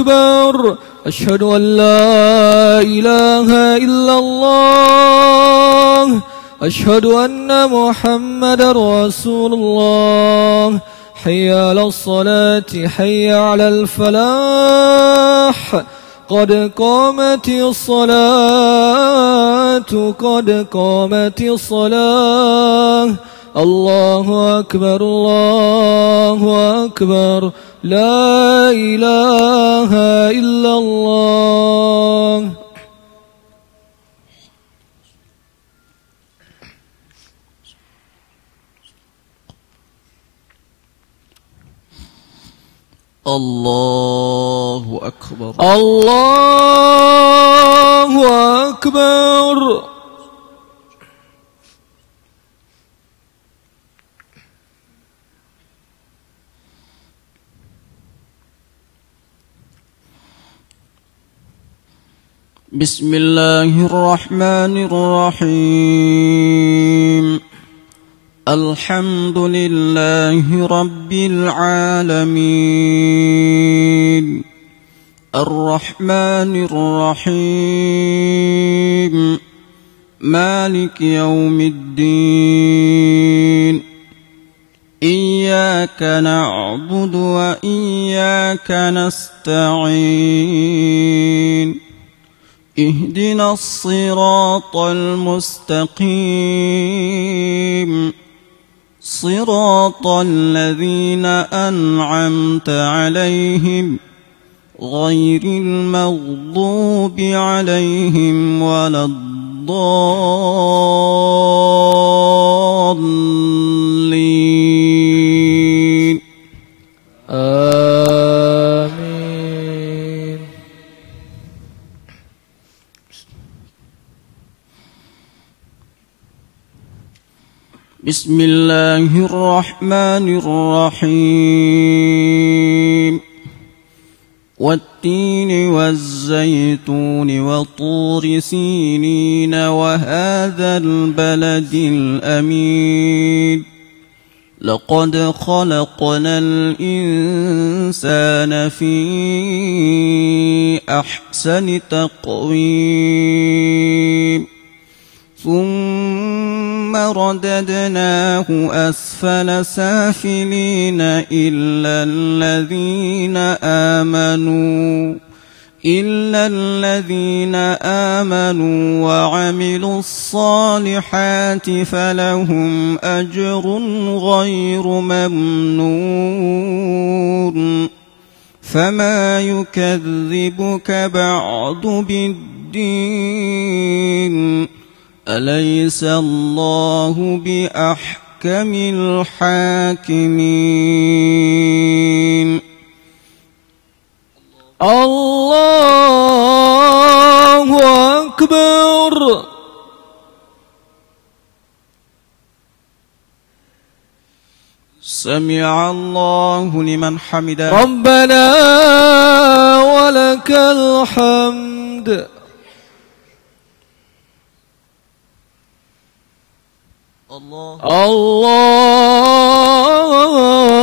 أكبر أشهد أن لا إله إلا الله أشهد أن محمدا رسول الله حي على الصلاة حي على الفلاح قد قامت الصلاة قد قامت الصلاة الله أكبر الله أكبر لا إله إلا الله الله أكبر الله أكبر بسم الله الرحمن الرحيم الحمد لله رب العالمين الرحمن الرحيم مالك يوم الدين إياك نعبد وإياك نستعين اهدنا الصراط المستقيم صراط الذين أنعمت عليهم غير المغضوب عليهم ولا الضالين آمين بسم الله الرحمن الرحيم والتين والزيتون وطور سينين وهذا البلد الأمين لقد خلقنا الإنسان في أحسن تقويم ثم رددناه أسفل سافلين إلا الذين آمنوا وعملوا الصالحات فلهم أجر غير ممنون فما يكذبك بعد بالدين أليس الله بأحكم الحاكمين الله أكبر سمع الله لمن حمده ربنا ولك الحمد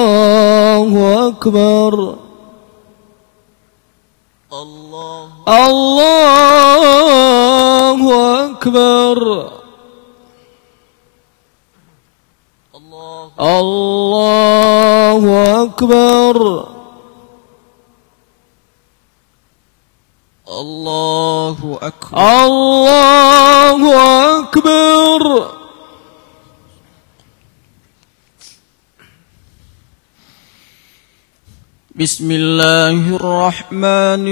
الله أكبر الله أكبر الله أكبر الله أكبر الله أكبر بسم الله الرحمن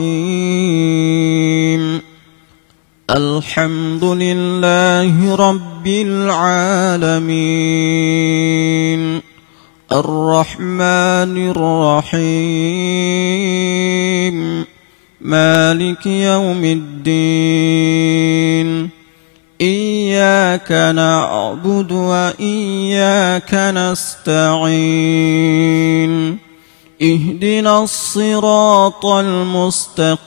الرحيم الحمد لله رب العالمين الرحمن الرحيم مالك يوم الدين إياك نعبد وإياك نستعين اهدنا الصراط المستقيم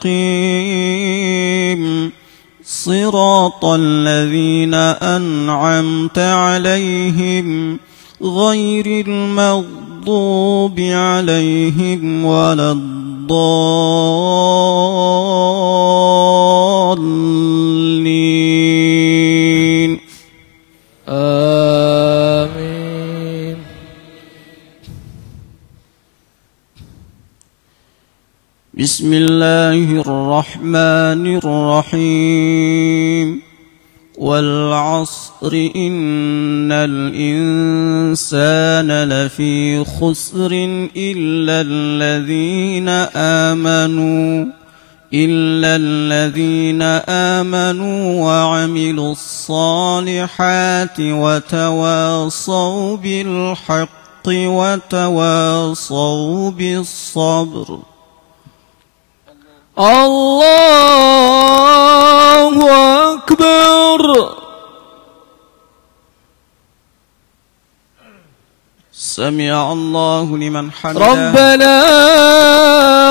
صراط الذين أنعمت عليهم غير المغضوب المغضوب عليهم ولا الضالين آمين. بسم الله الرحمن الرحيم والعصر إن الإنسان لفي خسر إلا الذين آمنوا وعملوا الصالحات وتواصوا بالحق وتواصوا بالصبر. الله أكبر. سمع الله لمن حمده. ربنا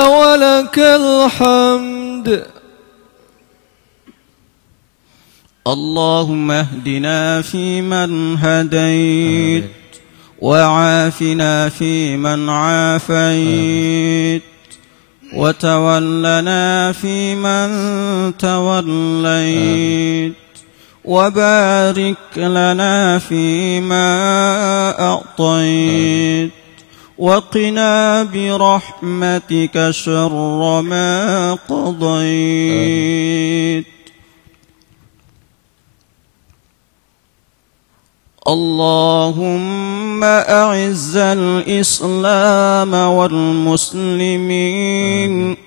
ولك الحمد. اللهم اهدنا فيمن هديت وعافنا فيمن عافيت وتولنا فيمن توليت وبارك لنا فيما أعطيت وقنا برحمتك شر ما قضيت. اللهم أعز الإسلام والمسلمين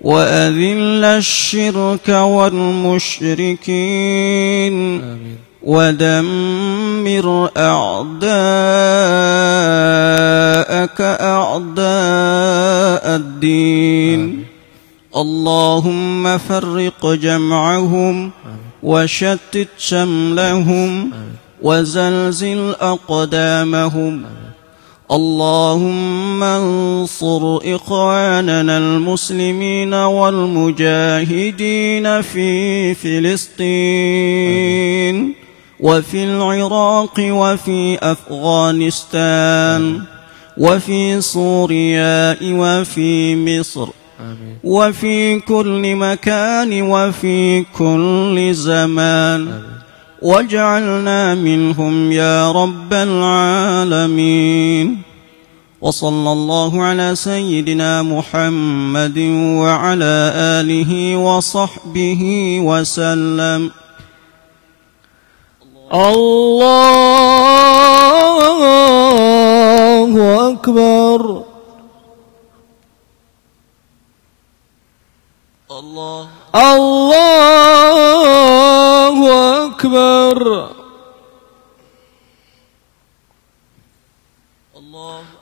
وأذل الشرك والمشركين ودمر أعداءك أعداء الدين. اللهم فرق جمعهم وشتت شملهم وزلزل أقدامهم. اللهم انصر إخواننا المسلمين والمجاهدين في فلسطين وفي العراق وفي أفغانستان وفي سوريا وفي مصر وفي كل مكان وفي كل زمان واجعلنا منهم يا رب العالمين. وصلى الله على سيدنا محمد وعلى آله وصحبه وسلم. الله أكبر. الله أكبر.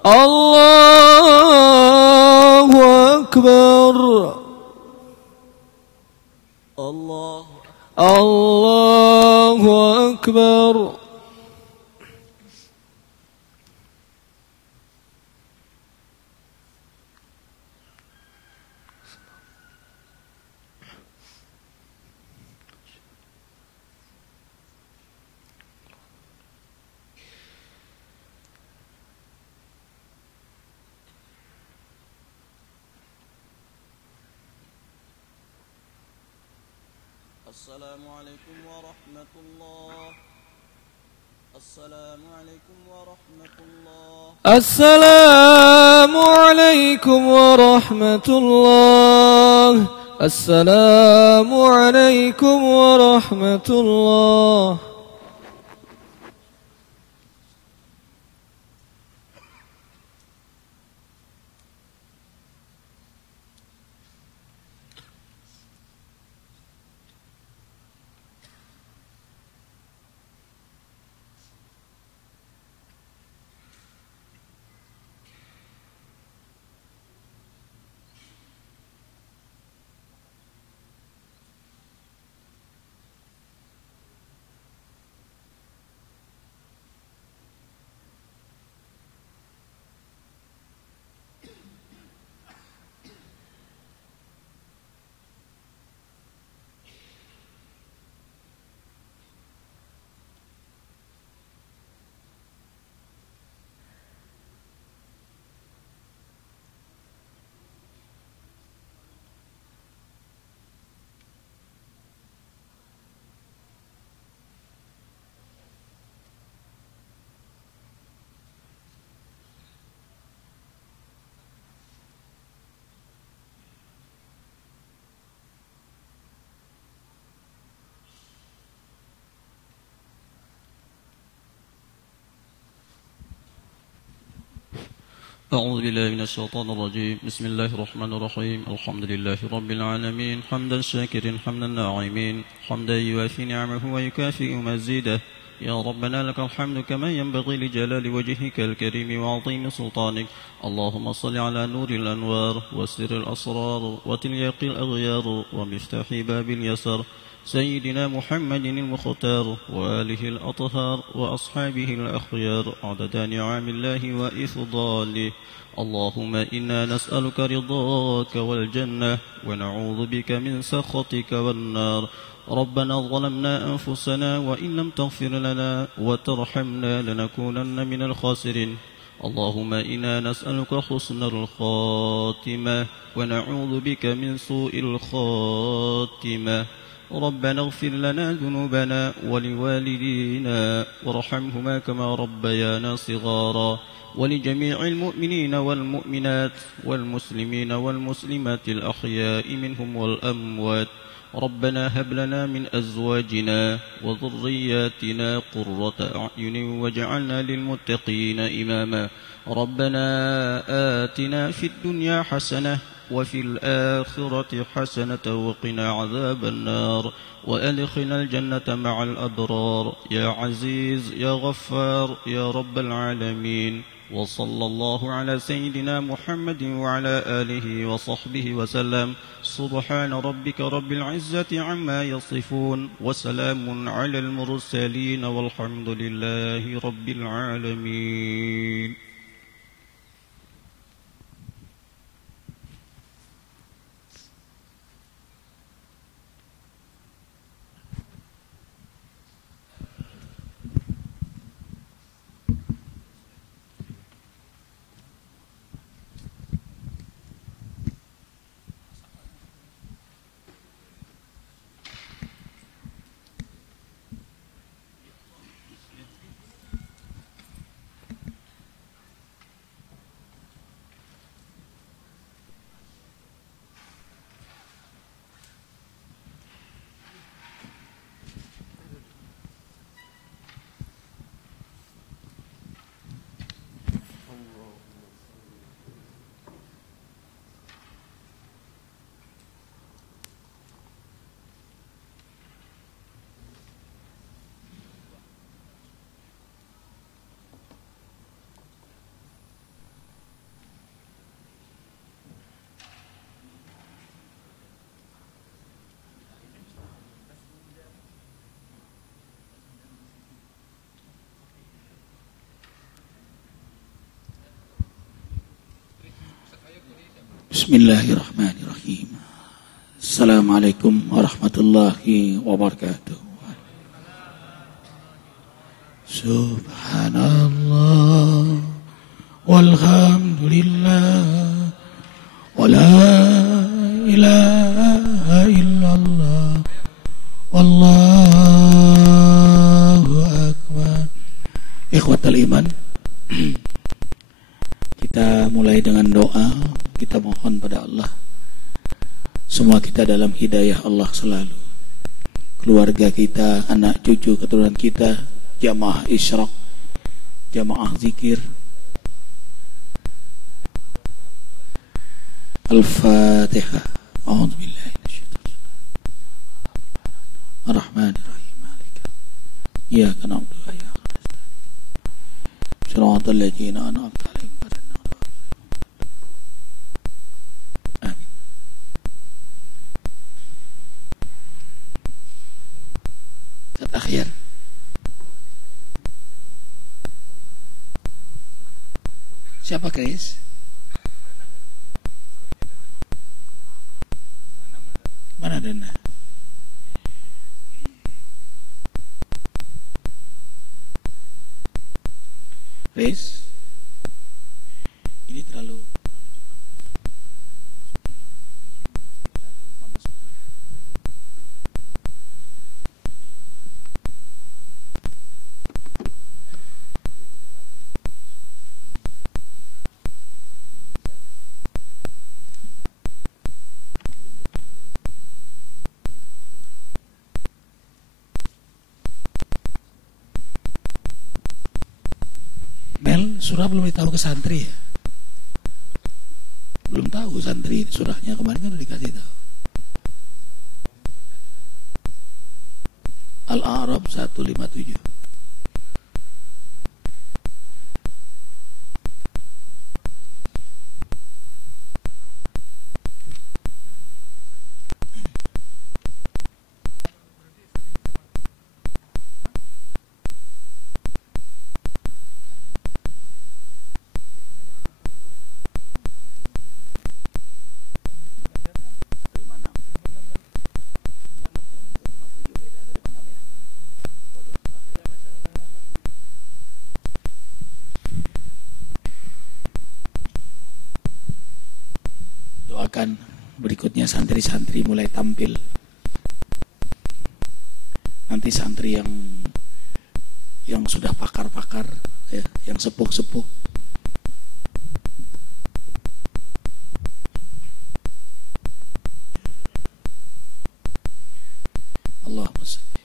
الله أكبر. الله أكبر. السلام عليكم ورحمة الله. السلام عليكم ورحمة الله. السلام عليكم ورحمة الله. السلام عليكم ورحمة الله. أعوذ بالله من الشيطان الرجيم. بسم الله الرحمن الرحيم. الحمد لله رب العالمين حمدا شاكرا حمدا ناعمين حمدا يوافي نعمه ويكافئ مزيده. يا ربنا لك الحمد كما ينبغي لجلال وجهك الكريم وعظيم سلطانك. اللهم صل على نور الأنوار وسر الأسرار وتلياق الأغيار ومفتاح باب اليسر سيدنا محمد المختار وآله الأطهار وأصحابه الأخيار عدد نعم الله وإفضاله. اللهم إنا نسألك رضاك والجنة ونعوذ بك من سخطك والنار. ربنا ظلمنا أنفسنا وإن لم تغفر لنا وترحمنا لنكونن من الخاسرين. اللهم إنا نسألك حسن الخاتمة ونعوذ بك من سوء الخاتمة. ربنا اغفر لنا ذنوبنا ولوالدينا وارحمهما كما ربيانا صغارا ولجميع المؤمنين والمؤمنات والمسلمين والمسلمات الأحياء منهم والأموات. ربنا هب لنا من أزواجنا وذرياتنا قرة أعين واجعلنا للمتقين إماما. ربنا آتنا في الدنيا حسنة وفي الآخرة حسنة وقنا عذاب النار وأدخلنا الجنة مع الأبرار يا عزيز يا غفار يا رب العالمين. وصلى الله على سيدنا محمد وعلى آله وصحبه وسلم. سبحان ربك رب العزة عما يصفون وسلام على المرسلين والحمد لله رب العالمين. Bismillahirrahmanirrahim. Assalamualaikum warahmatullahi wabarakatuh. Subhanallah walhamdulillah wala ilaha illallah wallahu akbar. Ikhwatal iman, kita mulai dengan doa. Kita mohon pada Allah, semua kita dalam hidayah Allah selalu. Keluarga kita, anak cucu, keturunan kita, jamaah isyraq, jamaah zikir. Al-Fatihah. A'udzubillahi minasyaitonir rajim. Ar-Rahmanir-Rahim. Malika. Iyyaka na'budu wa iyyaka nasta'in. Shiratal ladzina an'amta 'alaihim. Akhir. Siapa Chris? Mana Dana? Chris? Ini terlalu surah belum ditaruh ke santri ya? buku santri surahnya kemarin kan udah dikasih tahu. Al-A'raf 157. Doakan berikutnya santri-santri mulai tampil. Nanti santri yang sudah pakar-pakar ya, yang sepuh-sepuh.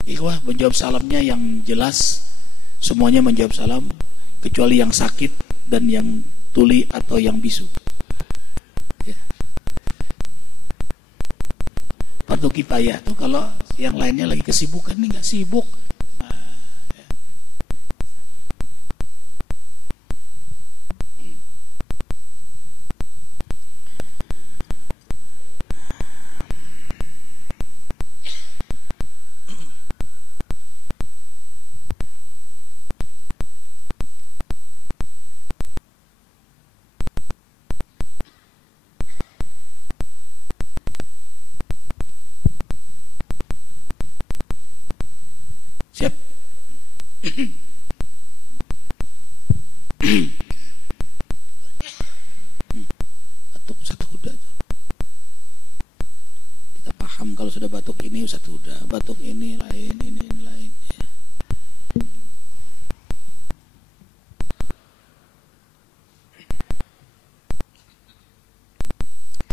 Ikhwah menjawab salamnya yang jelas, semuanya menjawab salam kecuali yang sakit dan yang tuli atau yang bisu. Ya. Fardu kifayah tuh kalau yang lainnya lagi kesibukan, nih nggak sibuk. Siap. Batuk Ustaz Huda tuh. Kita paham kalau sudah batuk ini Ustaz Huda, batuk ini lain, ini lain.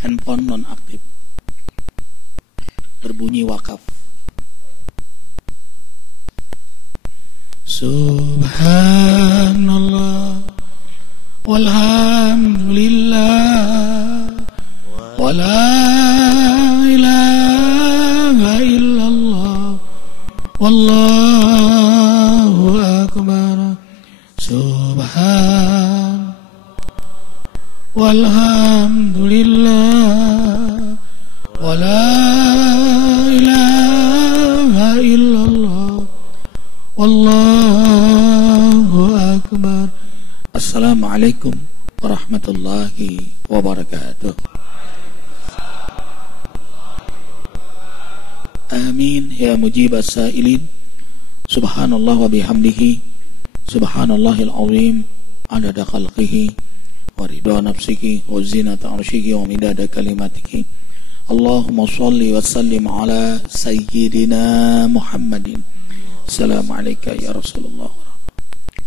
Handphone non aktif, berbunyi wakaf. Subhanallah walhamdulillah wa la ilaha illallah wallahu akbar. Subhan walhamdulillah wa la ilaha illallah wallahu akbar. Assalamualaikum warahmatullahi wabarakatuh. Amin ya mujibas sa'ilin. Subhanallah wa bihamdihi, subhanallahil azim, adada khalqihi wa ridha nafsihi wa zinata arshihi wa midada kalimatihi. Allahumma shalli wa sallim ala sayyidina Muhammadin. Assalamualaikum ya Rasulullah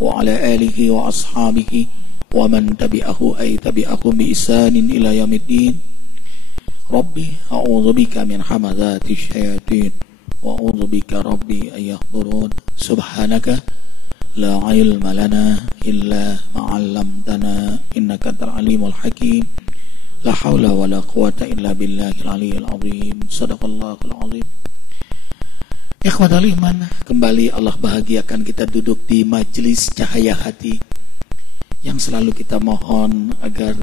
wa ala alihi wa ashabihi wa man tabi'ahu ay tabi'ahu bi ihsanin ila yaumiddin. Rabbi a'udzubika min hamazati syayatin wa a'udzubika rabbi ay yahdurun. Subhanaka la ilma lana illa ma 'allamtana innaka antal alimul hakim. La haula wa la quwata illa billahil aliyyil azim. Shadaqallahul azim. Ikhwatal iman, kembali Allah bahagiakan kita duduk di majelis cahaya hati yang selalu kita mohon agar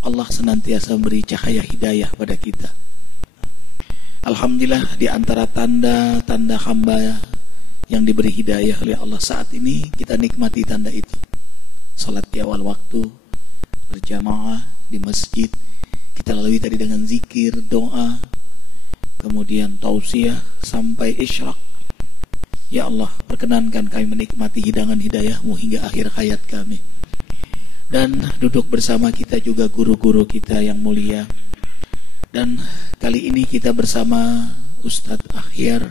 Allah senantiasa beri cahaya hidayah pada kita. Alhamdulillah, di antara tanda-tanda hamba yang diberi hidayah oleh Allah saat ini, kita nikmati tanda itu. Salat di awal waktu, berjamaah di masjid, kita lalui tadi dengan zikir, doa, kemudian tausiah sampai isyraq. Ya Allah, perkenankan kami menikmati hidangan hidayah-Mu hingga akhir hayat kami. Dan duduk bersama kita juga guru-guru kita yang mulia. Dan kali ini kita bersama Ustadz Akhyar.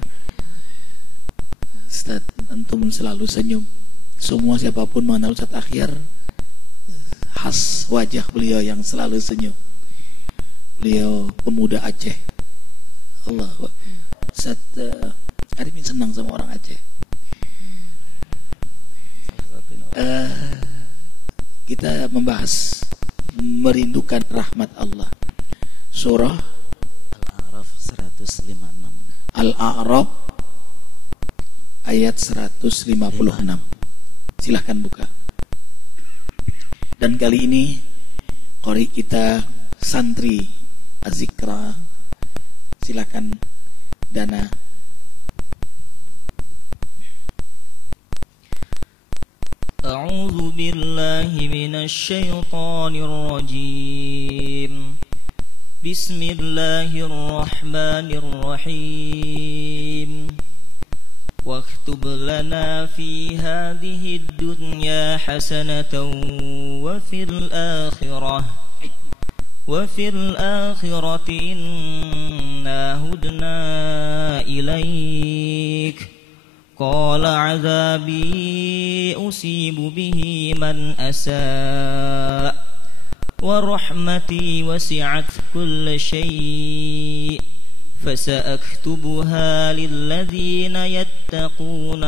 Ustadz, antum selalu senyum. Semua siapapun mengenal Ustadz Akhyar, khas wajah beliau yang selalu senyum. Beliau pemuda Aceh. Allah, Ustadz Arifin senang sama orang Aceh. Kita membahas merindukan rahmat Allah. Surah Al-A'raf 156. Al-A'raf ayat 156. Silahkan buka. Dan kali ini qori kita santri Az-Zikra. Silakan Dana. أعوذ بالله من الشيطان الرجيم بسم الله الرحمن الرحيم واكتب لنا في هذه الدنيا حسنة وفي الآخرة إنا هدنا إليك قال عذابي أصيب به من أساء ورحمتي وسعت كل شيء فسأكتبها للذين يتقون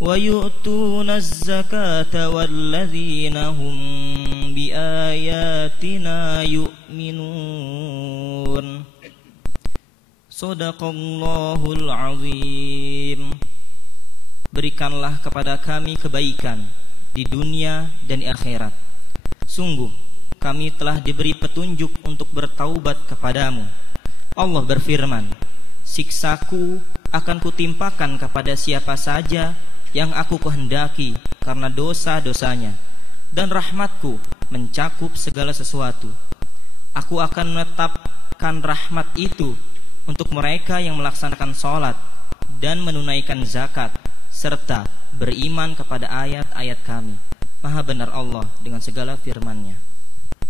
ويؤتون الزكاة والذين هم بآياتنا يؤمنون Sadaqallahul azim. Berikanlah kepada kami kebaikan di dunia dan di akhirat. Sungguh kami telah diberi petunjuk untuk bertaubat kepadamu. Allah berfirman, siksaku akan kutimpakan kepada siapa saja yang aku kehendaki karena dosa-dosanya, dan rahmatku mencakup segala sesuatu. Aku akan menetapkan rahmat itu untuk mereka yang melaksanakan sholat dan menunaikan zakat serta beriman kepada ayat-ayat kami. Maha benar Allah dengan segala firman-Nya.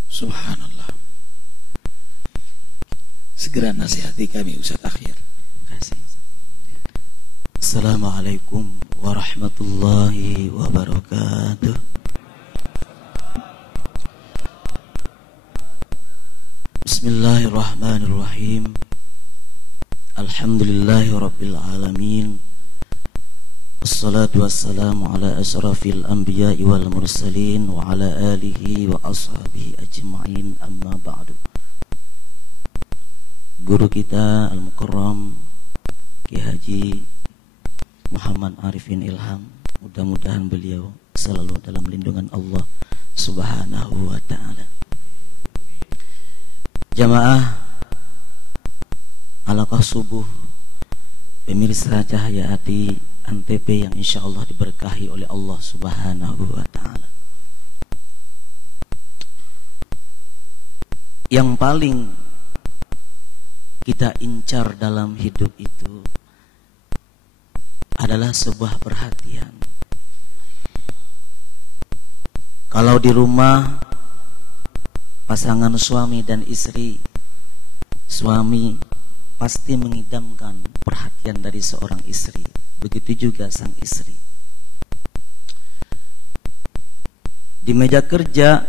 Subhanallah. Segera nasihati kami Ustaz Akhir. Assalamualaikum warahmatullahi wabarakatuh. Bismillahirrahmanirrahim. Alhamdulillahi rabbil alamin. Wassalatu wassalamu ala asrafil anbiya'i wal mursalin wa ala alihi wa ashabihi ajma'in, amma ba'du. Guru kita Al-Mukarram Ki Haji Muhammad Arifin Ilham, mudah-mudahan beliau selalu dalam lindungan Allah Subhanahu wa ta'ala. Jamaah Halaqah subuh pemirsa Cahaya Hati Antp yang insya Allah diberkahi oleh Allah Subhanahu wa ta'ala. Yang paling kita incar dalam hidup itu adalah sebuah perhatian. Kalau di rumah pasangan suami dan istri, suami pasti mengidamkan perhatian dari seorang istri. Begitu juga sang istri. Di meja kerja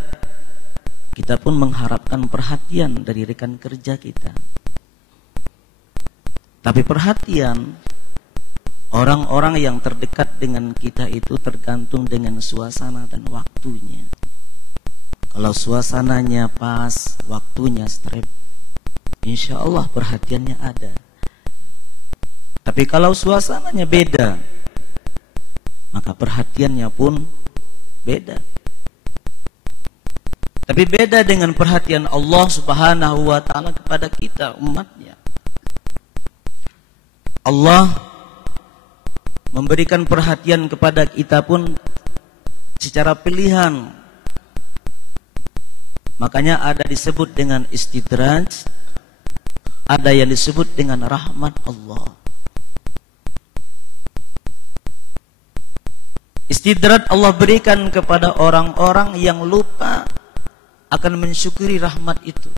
kita pun mengharapkan perhatian dari rekan kerja kita. Tapi perhatian orang-orang yang terdekat dengan kita itu tergantung dengan suasana dan waktunya. Kalau suasananya pas, waktunya strep, insya Allah perhatiannya ada. Tapi kalau suasananya beda, maka perhatiannya pun beda. Tapi beda dengan perhatian Allah Subhanahu wa ta'ala kepada kita umatnya. Allah memberikan perhatian kepada kita pun secara pilihan. Makanya ada disebut dengan istidraj, ada yang disebut dengan rahmat Allah. Istidraj Allah berikan kepada orang-orang yang lupa akan mensyukuri rahmat itu.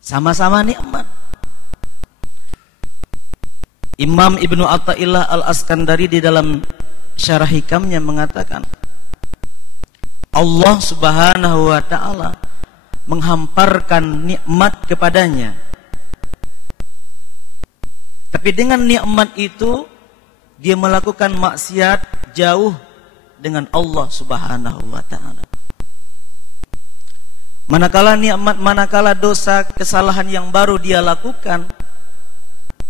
Sama-sama nikmat. Imam Ibnu Athaillah Al-Askandari di dalam syarah hikamnya mengatakan, Allah Subhanahu wa ta'ala menghamparkan nikmat kepadanya. Tapi dengan nikmat itu dia melakukan maksiat jauh dengan Allah Subhanahu wa ta'ala. Manakala nikmat, manakala dosa, kesalahan yang baru dia lakukan,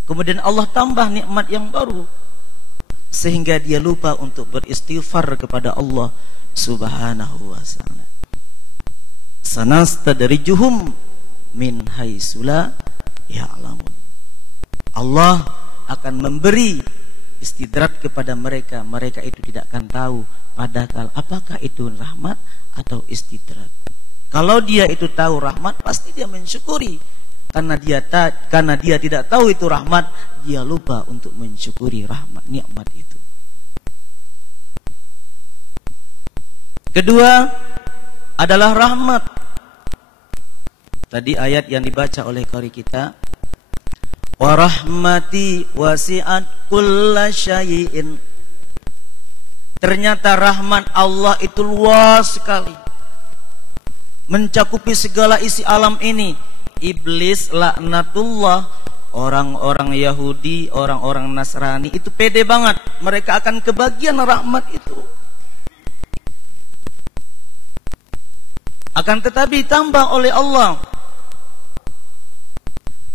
kemudian Allah tambah nikmat yang baru, sehingga dia lupa untuk beristighfar kepada Allah Subhanahu wa ta'ala. Sanastadrijuhum min haitsu la ya'lamun. Allah akan memberi istidrat kepada mereka. Mereka itu tidak akan tahu padahal apakah itu rahmat atau istidrat. Kalau dia itu tahu rahmat, pasti dia mensyukuri. Karena dia tidak tahu itu rahmat, dia lupa untuk mensyukuri rahmat, nikmat itu. Kedua adalah rahmat. Tadi ayat yang dibaca oleh qari kita, wa rahmati wasi'at kulla syai'in. Ternyata rahmat Allah itu luas sekali, mencakupi segala isi alam ini. Iblis laknatullah, orang-orang Yahudi, orang-orang Nasrani itu pede banget, mereka akan kebagian rahmat itu. Akan tetapi tambah oleh Allah,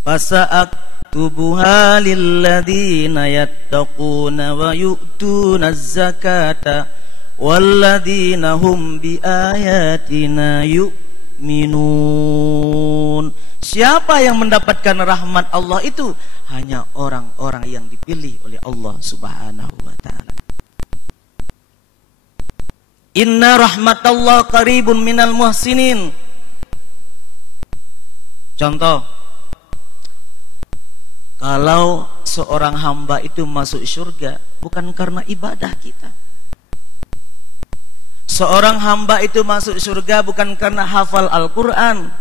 fasa'aktubuha lilladzina yattaquna wa yu'tuna az-zakata walladzina hum biayatina yu'minun. Siapa yang mendapatkan rahmat Allah itu? Hanya orang-orang yang dipilih oleh Allah Subhanahu wa ta'ala. Inna rahmatallah qaribun minal muhsinin. Contoh, kalau seorang hamba itu masuk surga bukan karena ibadah kita. Seorang hamba itu masuk surga bukan karena hafal Al-Quran.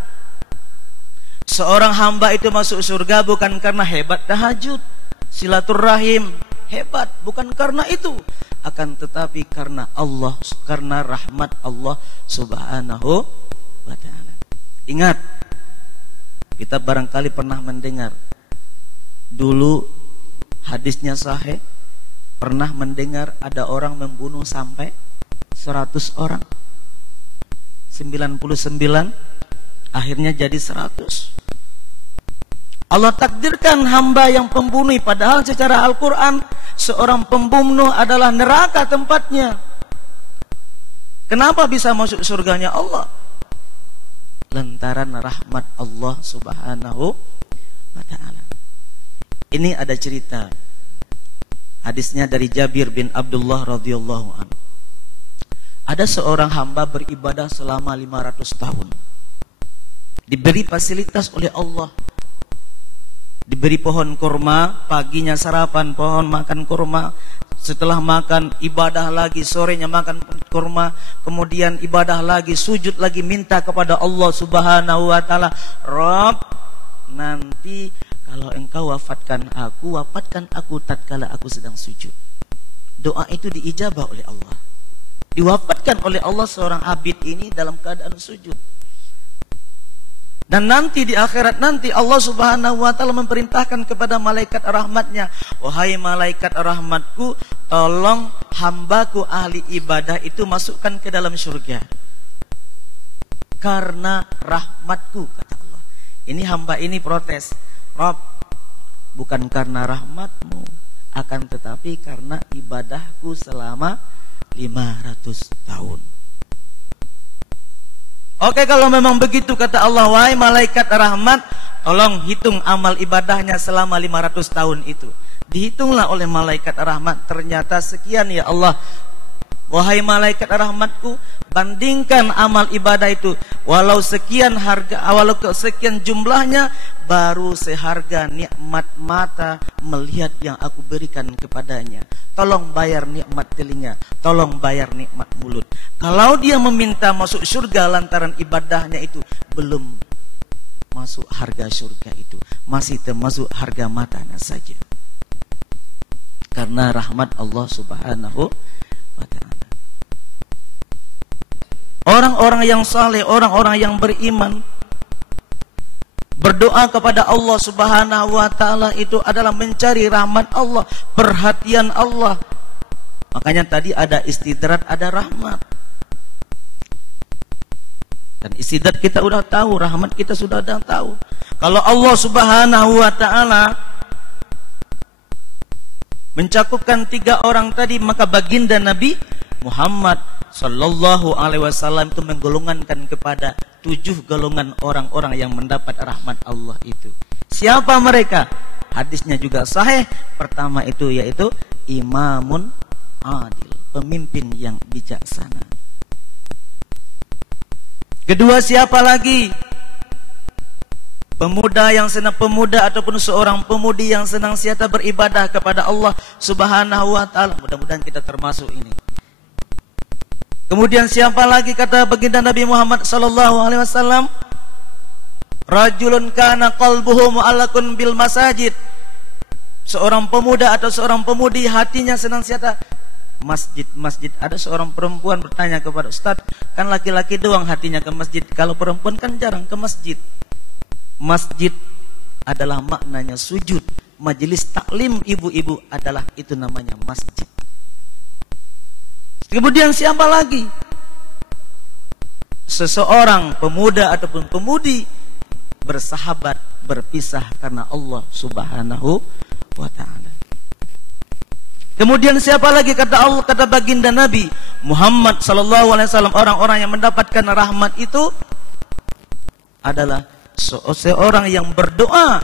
Seorang hamba itu masuk surga bukan karena hebat tahajud, silaturahim, hebat, bukan karena itu. Akan tetapi karena Allah, karena rahmat Allah Subhanahu wa ta'ala. Ingat, kita barangkali pernah mendengar dulu hadisnya sahih, pernah mendengar ada orang membunuh sampai 100 orang, 99 akhirnya jadi 100. Allah takdirkan hamba yang pembunuh, padahal secara Al-Quran seorang pembunuh adalah neraka tempatnya. Kenapa bisa masuk surganya Allah? Lantaran rahmat Allah Subhanahu wa ta'ala. Ini ada cerita, hadisnya dari Jabir bin Abdullah radhiyallahu anhu. Ada seorang hamba beribadah selama 500 tahun, diberi fasilitas oleh Allah, diberi pohon kurma, paginya sarapan pohon, makan kurma, setelah makan ibadah lagi, sorenya makan kurma, kemudian ibadah lagi, sujud lagi, minta kepada Allah Subhanahu wa ta'ala, Rabb, nanti kalau engkau wafatkan aku tatkala aku sedang sujud. Doa itu diijabah oleh Allah, diwafatkan oleh Allah seorang abid ini dalam keadaan sujud. Dan nanti di akhirat nanti Allah Subhanahu wa ta'ala memerintahkan kepada malaikat rahmatnya, wahai malaikat rahmatku, tolong hambaku ahli ibadah itu masukkan ke dalam surga karena rahmatku, kata Allah. Ini hamba ini protes, Rabb, bukan karena rahmatmu, akan tetapi karena ibadahku selama 500 tahun. Oke, kalau memang begitu, kata Allah, wahai malaikat rahmat, tolong hitung amal ibadahnya selama 500 tahun itu. Dihitunglah oleh malaikat rahmat, ternyata sekian ya Allah. Wahai malaikat rahmatku, bandingkan amal ibadah itu, walau sekian harga, walau sekian jumlahnya, baru seharga nikmat mata melihat yang aku berikan kepadanya. Tolong bayar nikmat telinga, tolong bayar nikmat mulut. Kalau dia meminta masuk surga lantaran ibadahnya itu, belum masuk harga surga itu, masih termasuk harga matanya saja. Karena rahmat Allah Subhanahu wa ta'ala. Orang-orang yang saleh, orang-orang yang beriman, berdoa kepada Allah Subhanahu wa ta'ala itu adalah mencari rahmat Allah, perhatian Allah. Makanya tadi ada istidrat, ada rahmat. Dan istidraj kita udah tahu, rahmat kita sudah tahu. Kalau Allah Subhanahu wa taala mencakupkan 3 orang tadi, maka baginda Nabi Muhammad sallallahu alaihi wasallam itu menggolongkan kepada 7 golongan orang-orang yang mendapat rahmat Allah itu. Siapa mereka? Hadisnya juga sahih. Pertama itu yaitu imamun adil, pemimpin yang bijaksana. Kedua siapa lagi? Pemuda yang senang, pemuda ataupun seorang pemudi yang senang siata beribadah kepada Allah Subhanahu wa taala. Mudah-mudahan kita termasuk ini. Kemudian siapa lagi kata baginda Nabi Muhammad sallallahu alaihi wasallam? Rajulun kana qalbuhu mu'allaqun bil masajid. Seorang pemuda atau seorang pemudi hatinya senantiasa masjid. Ada seorang perempuan bertanya kepada Ustaz, kan laki-laki doang hatinya ke masjid, kalau perempuan kan jarang ke masjid. Masjid adalah maknanya sujud. Majelis taklim ibu-ibu adalah itu namanya masjid. Kemudian siapa lagi? Seseorang pemuda ataupun pemudi bersahabat, berpisah karena Allah Subhanahu wa ta'ala. Kemudian siapa lagi kata Allah, kata baginda Nabi Muhammad sallallahu alaihi wasallam, orang-orang yang mendapatkan rahmat itu adalah seorang yang berdoa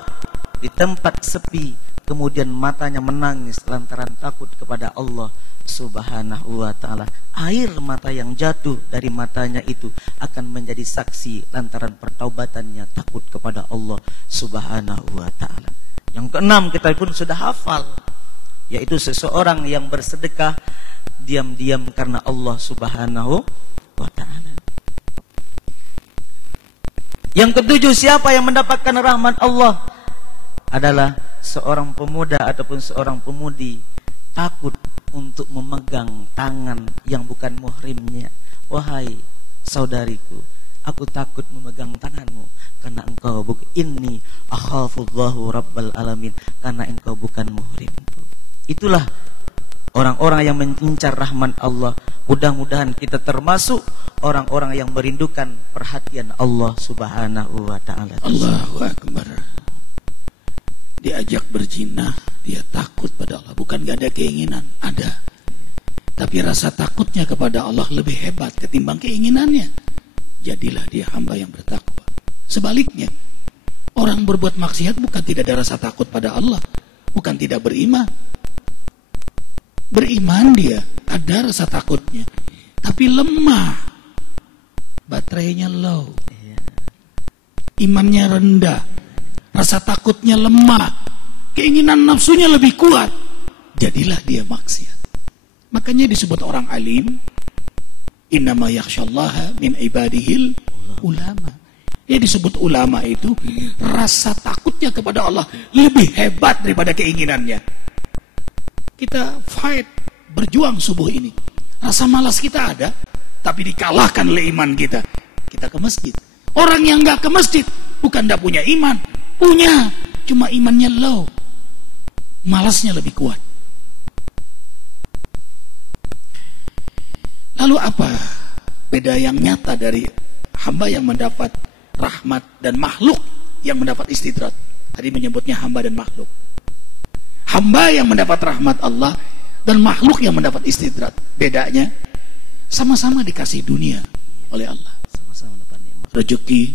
di tempat sepi, kemudian matanya menangis lantaran takut kepada Allah Subhanahu wa ta'ala. Air mata yang jatuh dari matanya itu akan menjadi saksi lantaran pertaubatannya takut kepada Allah Subhanahu wa ta'ala. Yang keenam kita pun sudah hafal, yaitu seseorang yang bersedekah diam-diam karena Allah Subhanahu wa ta'ala. Yang ketujuh, siapa yang mendapatkan rahmat Allah? Adalah seorang pemuda ataupun seorang pemudi takut untuk memegang tangan yang bukan muhrimnya. Wahai saudariku, aku takut memegang tanganmu karena engkau inni akhafullahu rabbal alamin, karena engkau bukan muhrimku. Itulah orang-orang yang mengincar rahmat Allah. Mudah-mudahan kita termasuk orang-orang yang merindukan perhatian Allah Subhanahu wa ta'ala. Allahu Akbar. Diajak berzina, dia takut pada Allah. Bukan gak ada keinginan, ada. Tapi rasa takutnya kepada Allah lebih hebat ketimbang keinginannya. Jadilah dia hamba yang bertakwa. Sebaliknya, orang berbuat maksiat bukan tidak ada rasa takut pada Allah, bukan tidak beriman. Beriman dia, ada rasa takutnya, tapi lemah. Baterainya low, imannya rendah, rasa takutnya lemah, keinginan nafsunya lebih kuat. Jadilah dia maksiat. Makanya disebut orang alim, innama yakhsyallaha min ibadihil ulama. Ya, disebut ulama itu rasa takutnya kepada Allah lebih hebat daripada keinginannya. Kita fight, berjuang subuh ini, rasa malas kita ada, tapi dikalahkan oleh iman kita. Kita ke masjid. Orang yang gak ke masjid bukan gak punya iman, punya, cuma imannya low, malasnya lebih kuat. Lalu apa beda yang nyata dari hamba yang mendapat rahmat dan makhluk yang mendapat istidraj? Tadi menyebutnya hamba dan makhluk. Hamba yang mendapat rahmat Allah dan makhluk yang mendapat istidraj, bedanya sama-sama dikasih dunia oleh Allah, Sama-sama dapat nikmat. rezeki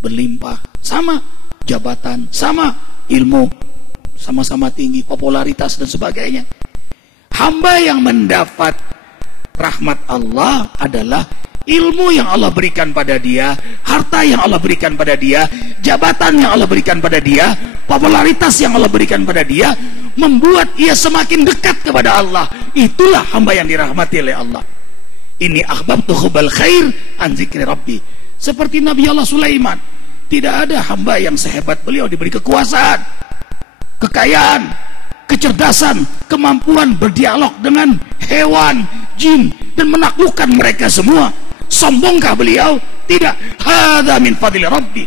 berlimpah, sama jabatan, sama ilmu, sama-sama tinggi, popularitas dan sebagainya. Hamba yang mendapat rahmat Allah adalah ilmu yang Allah berikan pada dia, harta yang Allah berikan pada dia, jabatan yang Allah berikan pada dia, popularitas yang Allah berikan pada dia, membuat ia semakin dekat kepada Allah. Itulah hamba yang dirahmati oleh Allah. Ini ahbabtu hubbal khair an zikri rabbi. Seperti Nabi Allah Sulaiman, tidak ada hamba yang sehebat beliau, diberi kekuasaan, kekayaan, kecerdasan, kemampuan berdialog dengan hewan, jin, dan menaklukkan mereka semua. Sombongkah beliau? Tidak. Hadza min fadli rabbi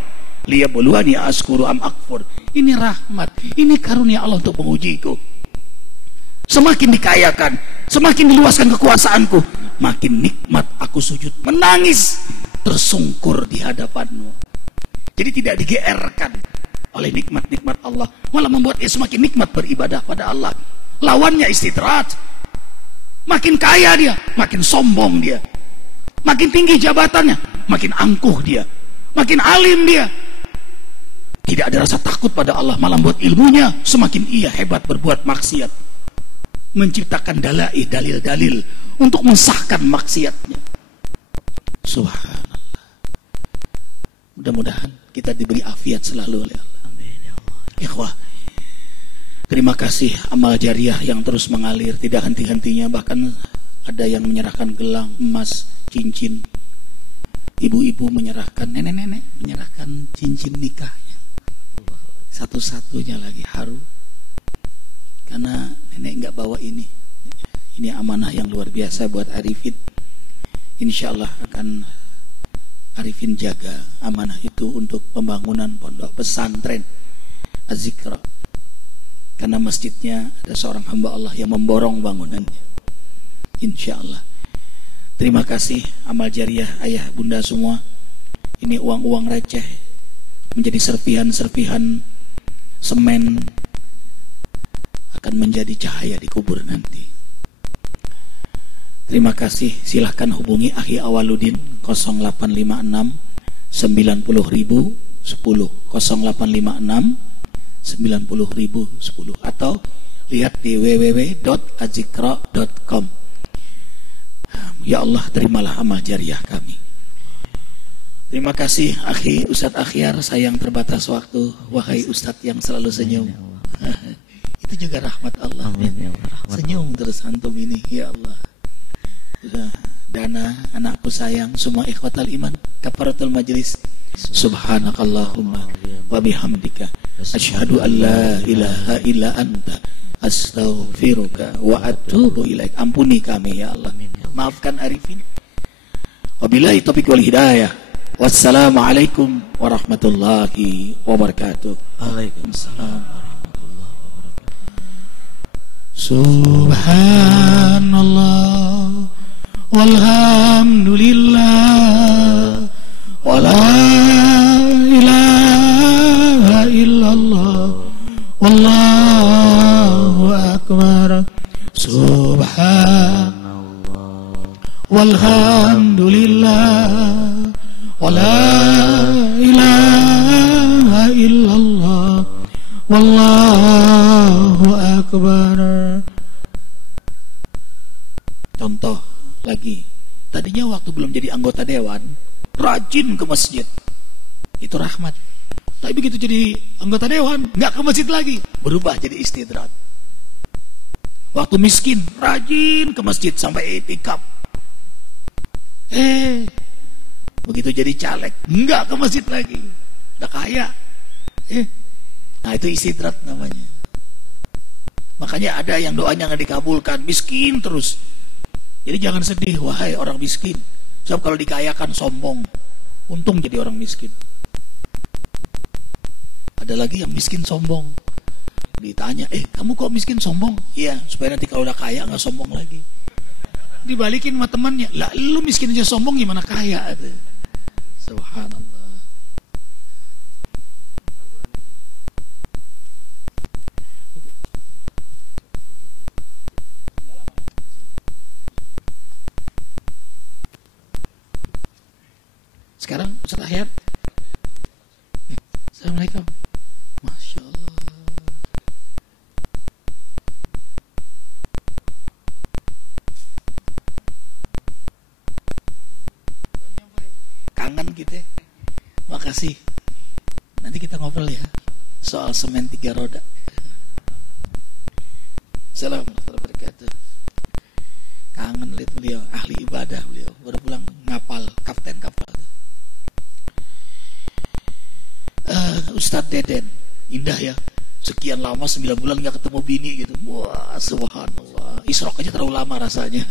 liyabluwani askuru am akfur. Ini rahmat, ini karunia Allah untuk mengujiku. Semakin dikayakan, semakin diluaskan kekuasaanku, makin nikmat aku sujud menangis tersungkur di hadapanmu. Jadi tidak digeerkan oleh nikmat-nikmat Allah, malah membuat ia semakin nikmat beribadah pada Allah. Lawannya istidrat, makin kaya dia, makin sombong dia, makin tinggi jabatannya, makin angkuh dia, makin alim dia, tidak ada rasa takut pada Allah, malah membuat ilmunya semakin ia hebat berbuat maksiat, menciptakan dalil-dalil untuk mensahkan maksiatnya. Subhanallah. Mudah-mudahan kita diberi afiat selalu oleh Allah. Amin ya Allah. Ikhwah, terima kasih amal jariah yang terus mengalir tidak henti-hentinya. Bahkan ada yang menyerahkan gelang, emas, cincin. Ibu-ibu menyerahkan, nenek-nenek menyerahkan cincin nikahnya. Satu-satunya lagi haru. Karena nenek nggak bawa ini. Ini amanah yang luar biasa buat Arifin. Insya Allah akan Arifin jaga amanah itu untuk pembangunan pondok pesantren Az-Zikra. Karena masjidnya ada seorang hamba Allah yang memborong bangunannya. Insya Allah. Terima kasih amal jariah ayah bunda semua. Ini uang-uang receh menjadi serpihan-serpihan semen, akan menjadi cahaya di kubur nanti. Terima kasih. Silahkan hubungi Akhi Awaludin 0856 90.000 10 0856 90.000 10 atau lihat di www.adzikra.com. Ya Allah, terimalah amal jariah kami. Terima kasih Akhi Ustadz Akhyar, sayang terbatas waktu. Wahai Ustadz yang selalu senyum. Itu juga rahmat Allah. Amin ya Allah. Senyum terus antum ini, ya Allah. Dana, anakku sayang, semua ikhwatal iman, kafaratul majlis. Subhanakallahumma wa bihamdika asyhadu an la ilaha illa anta astaghfiruka wa atubu ilaik. Ampuni kami ya Allah, maafkan Arifin. Wabillahi taufiq wal hidayah. Wassalamualaikum warahmatullahi wabarakatuh. Waalaikumsalam warahmatullahi wabarakatuh. Subhanallah walhamdulillah wala ilaha illallah wallahu akbar. Subhanallah walhamdulillah wala ilaha illallah wallahu akbar. Contoh lagi, tadinya waktu belum jadi anggota dewan rajin ke masjid, itu rahmat. Tapi begitu jadi anggota dewan nggak ke masjid lagi, berubah jadi istidrat. Waktu miskin rajin ke masjid sampai itikaf. Begitu jadi caleg nggak ke masjid lagi, udah kaya. Nah itu istidrat namanya. Makanya ada yang doanya nggak dikabulkan, miskin terus. Jadi jangan sedih, wahai orang miskin. Sebab kalau dikayakan sombong, untung jadi orang miskin. Ada lagi yang miskin sombong. Ditanya, kamu kok miskin sombong? Iya, supaya nanti kalau udah kaya nggak sombong lagi. Dibalikin sama temannya, lah lu miskin aja sombong gimana kaya? Subhanallah. Sekarang Ustaz Ahyar. Assalamualaikum. Masya Allah. Kangen kita. Makasih. Nanti kita ngobrol ya soal semen 3 roda. Assalamualaikum warahmatullahi wabarakatuh. Kangen lihat beliau, ahli ibadah beliau. Baru pulang ngapal, kapten kapal. Ustadz Deden, indah ya. Sekian lama 9 bulan gak ketemu bini gitu. Wah, subhanallah. Isrok aja terlalu lama rasanya.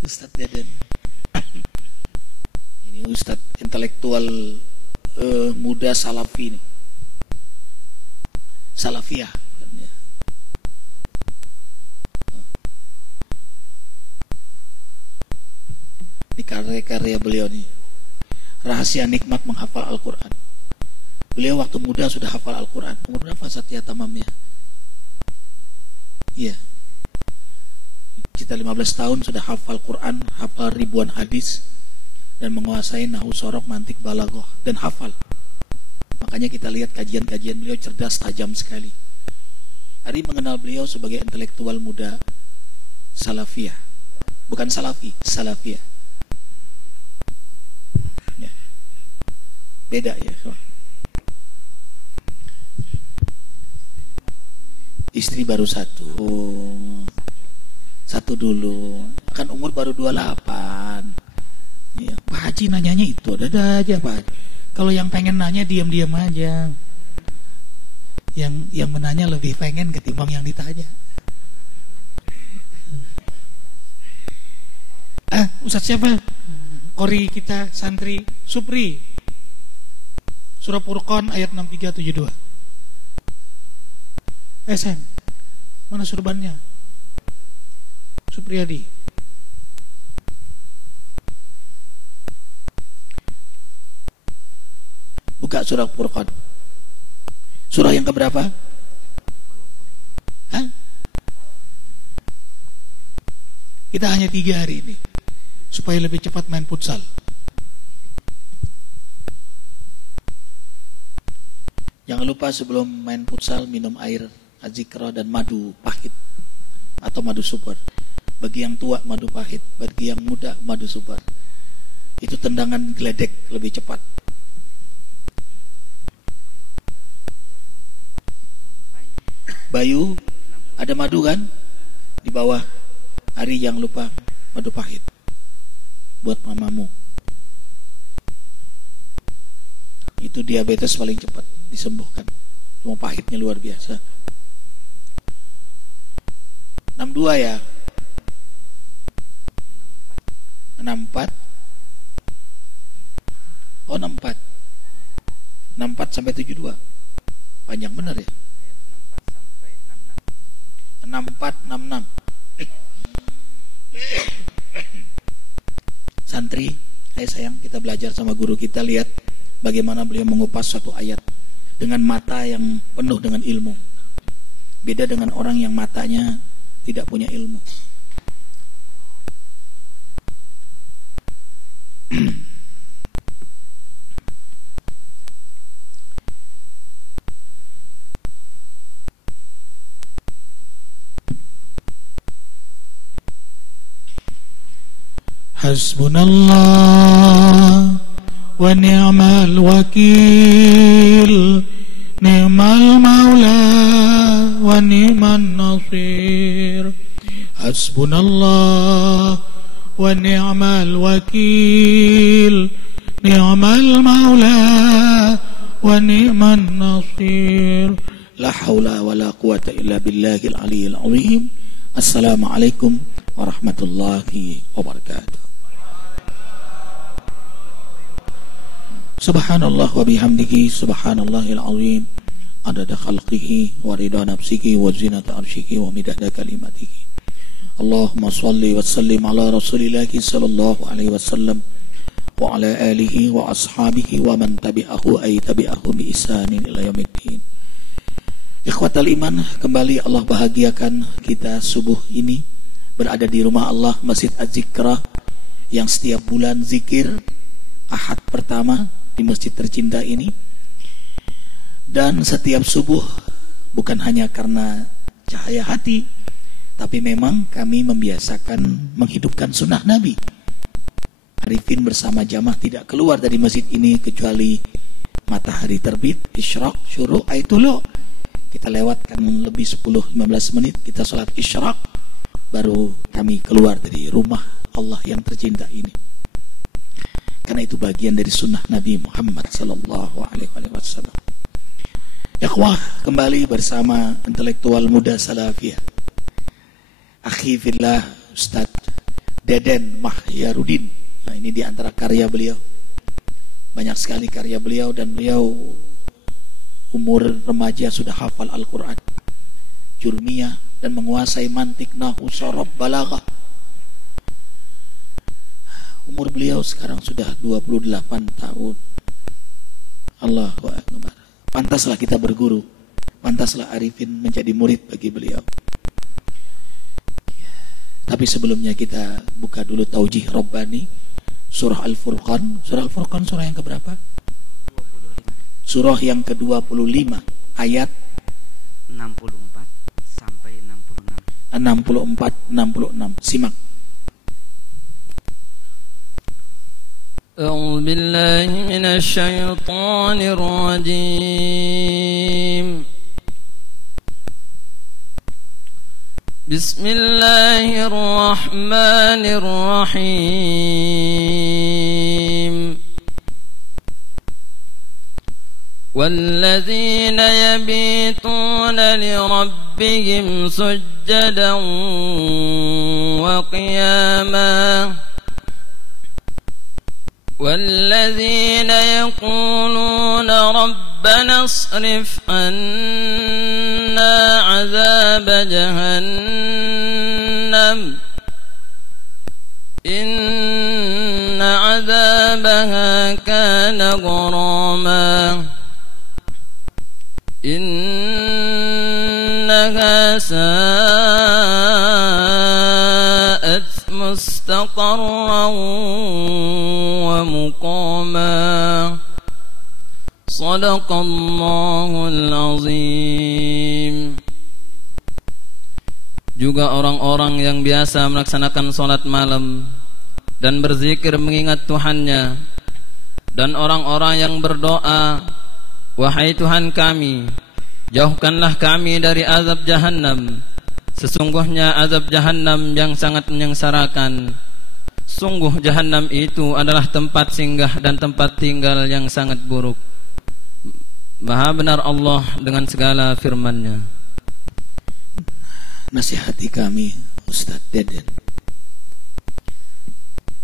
Ustadz Deden. Ini Ustadz intelektual muda salafi nih. Salafiyah. karya-karya beliau nih. Rahasia nikmat menghafal Al-Quran. Beliau waktu muda sudah hafal Al-Quran. Umur berapa Satya tamamnya? Iya. Kita 15 tahun sudah hafal Quran, hafal ribuan hadis, dan menguasai nahwu, sorok, mantik, balaghah, dan hafal. Makanya kita lihat kajian-kajian beliau cerdas, tajam sekali. Ari mengenal beliau sebagai intelektual muda salafiyah. Bukan salafi, salafiyah. Ya. Beda ya. Istri baru satu dulu, kan umur baru 28 ya. Pak Haji nanyanya itu, ada aja Pak Haji. Kalau yang pengen nanya diam-diam aja. Yang menanya lebih pengen ketimbang yang ditanya. Ustadz siapa? Kori kita santri Supri, Surah Furqan ayat 6372. Sen, mana surbannya? Supriyadi. Buka surah Furqan. Surah yang keberapa? Hah? Kita hanya 3 hari ini supaya lebih cepat main futsal. Jangan lupa sebelum main futsal minum air azikra dan madu pahit atau madu super. Bagi yang tua madu pahit, bagi yang muda madu super. Itu tendangan geledek lebih cepat. Bayu, ada madu kan? Di bawah. Ari yang lupa madu pahit buat mamamu. Itu diabetes paling cepat disembuhkan. Cuma pahitnya luar biasa. 62 ya. 64. Oh 64. 64 sampai 72. Panjang benar ya. 6466. Santri, sayang, kita belajar sama guru kita, lihat bagaimana beliau mengupas suatu ayat dengan mata yang penuh dengan ilmu. Beda dengan orang yang matanya tidak punya ilmu. Hasbunallah wa ni'mal wakil, ni'mal maula wa ni'man nasir. Hasbunallah wa ni'mal wakil, ni'mal maula wa ni'man nasir. La haula wa la quwata illa billahil aliyyil azim. Assalamualaikum warahmatullahi wabarakatuh. Subhanallah wa bihamdihi, subhanallahil azim, adada khalqihi wa ridha nafsihi wa zinata arshihi wa midada kalimatihi. Allahumma salli wa sallim ala rasulillahi sallallahu alaihi wasallam wa ala alihi wa ashabihi wa man tabi'ahu ay tabi'ahu bi ihsanin ila yaumiddin. Ikhwatal iman, kembali Allah bahagiakan kita subuh ini berada di rumah Allah, Masjid Az-Zikra, yang setiap bulan zikir Ahad pertama di masjid tercinta ini. Dan setiap subuh bukan hanya karena cahaya hati, tapi memang kami membiasakan menghidupkan sunnah Nabi. Arifin bersama jamaah tidak keluar dari masjid ini kecuali matahari terbit, isyraq, syuruk, aitulu. Kita lewatkan lebih 10-15 menit, kita sholat isyraq, baru kami keluar dari rumah Allah yang tercinta ini. Karena itu bagian dari sunnah Nabi Muhammad sallallahu alaihi wasallam. Ikhwah, kembali bersama intelektual muda salafiyah, akhi fillah Ustaz Deden Mahyarudin. Nah, ini di antara karya beliau. Banyak sekali karya beliau, dan beliau umur remaja sudah hafal Al-Quran, jurmiyah, dan menguasai mantik, nahwu, sorob, balaghah. Umur beliau sekarang sudah 28 tahun. Allahu Akbar. Pantaslah kita berguru. Pantaslah Arifin menjadi murid bagi beliau. Tapi sebelumnya kita buka dulu Taujih Rabbani Surah Al-Furqan. Surah Al-Furqan surah yang keberapa? 25. Surah yang ke-25 ayat 64 sampai 66. 64-66. Simak. أعوذ بالله من الشيطان الرجيم بسم الله الرحمن الرحيم والذين يبيتون لربهم سجدا وقياما والذين يقولون ربنا اصرف عنا عذاب جهنم إن عذابها كان غراما إنها ساءت مستقرا ومقاما صدق الله العظيم. Juga orang-orang yang biasa melaksanakan sholat malam dan berzikir mengingat Tuhannya, dan orang-orang yang berdoa, wahai Tuhan kami, jauhkanlah kami dari azab jahannam. Sesungguhnya azab jahannam yang sangat menyengsarakan. Sungguh jahannam itu adalah tempat singgah dan tempat tinggal yang sangat buruk. Maha benar Allah dengan segala firman-Nya. Nasihati kami, Ustaz Deden.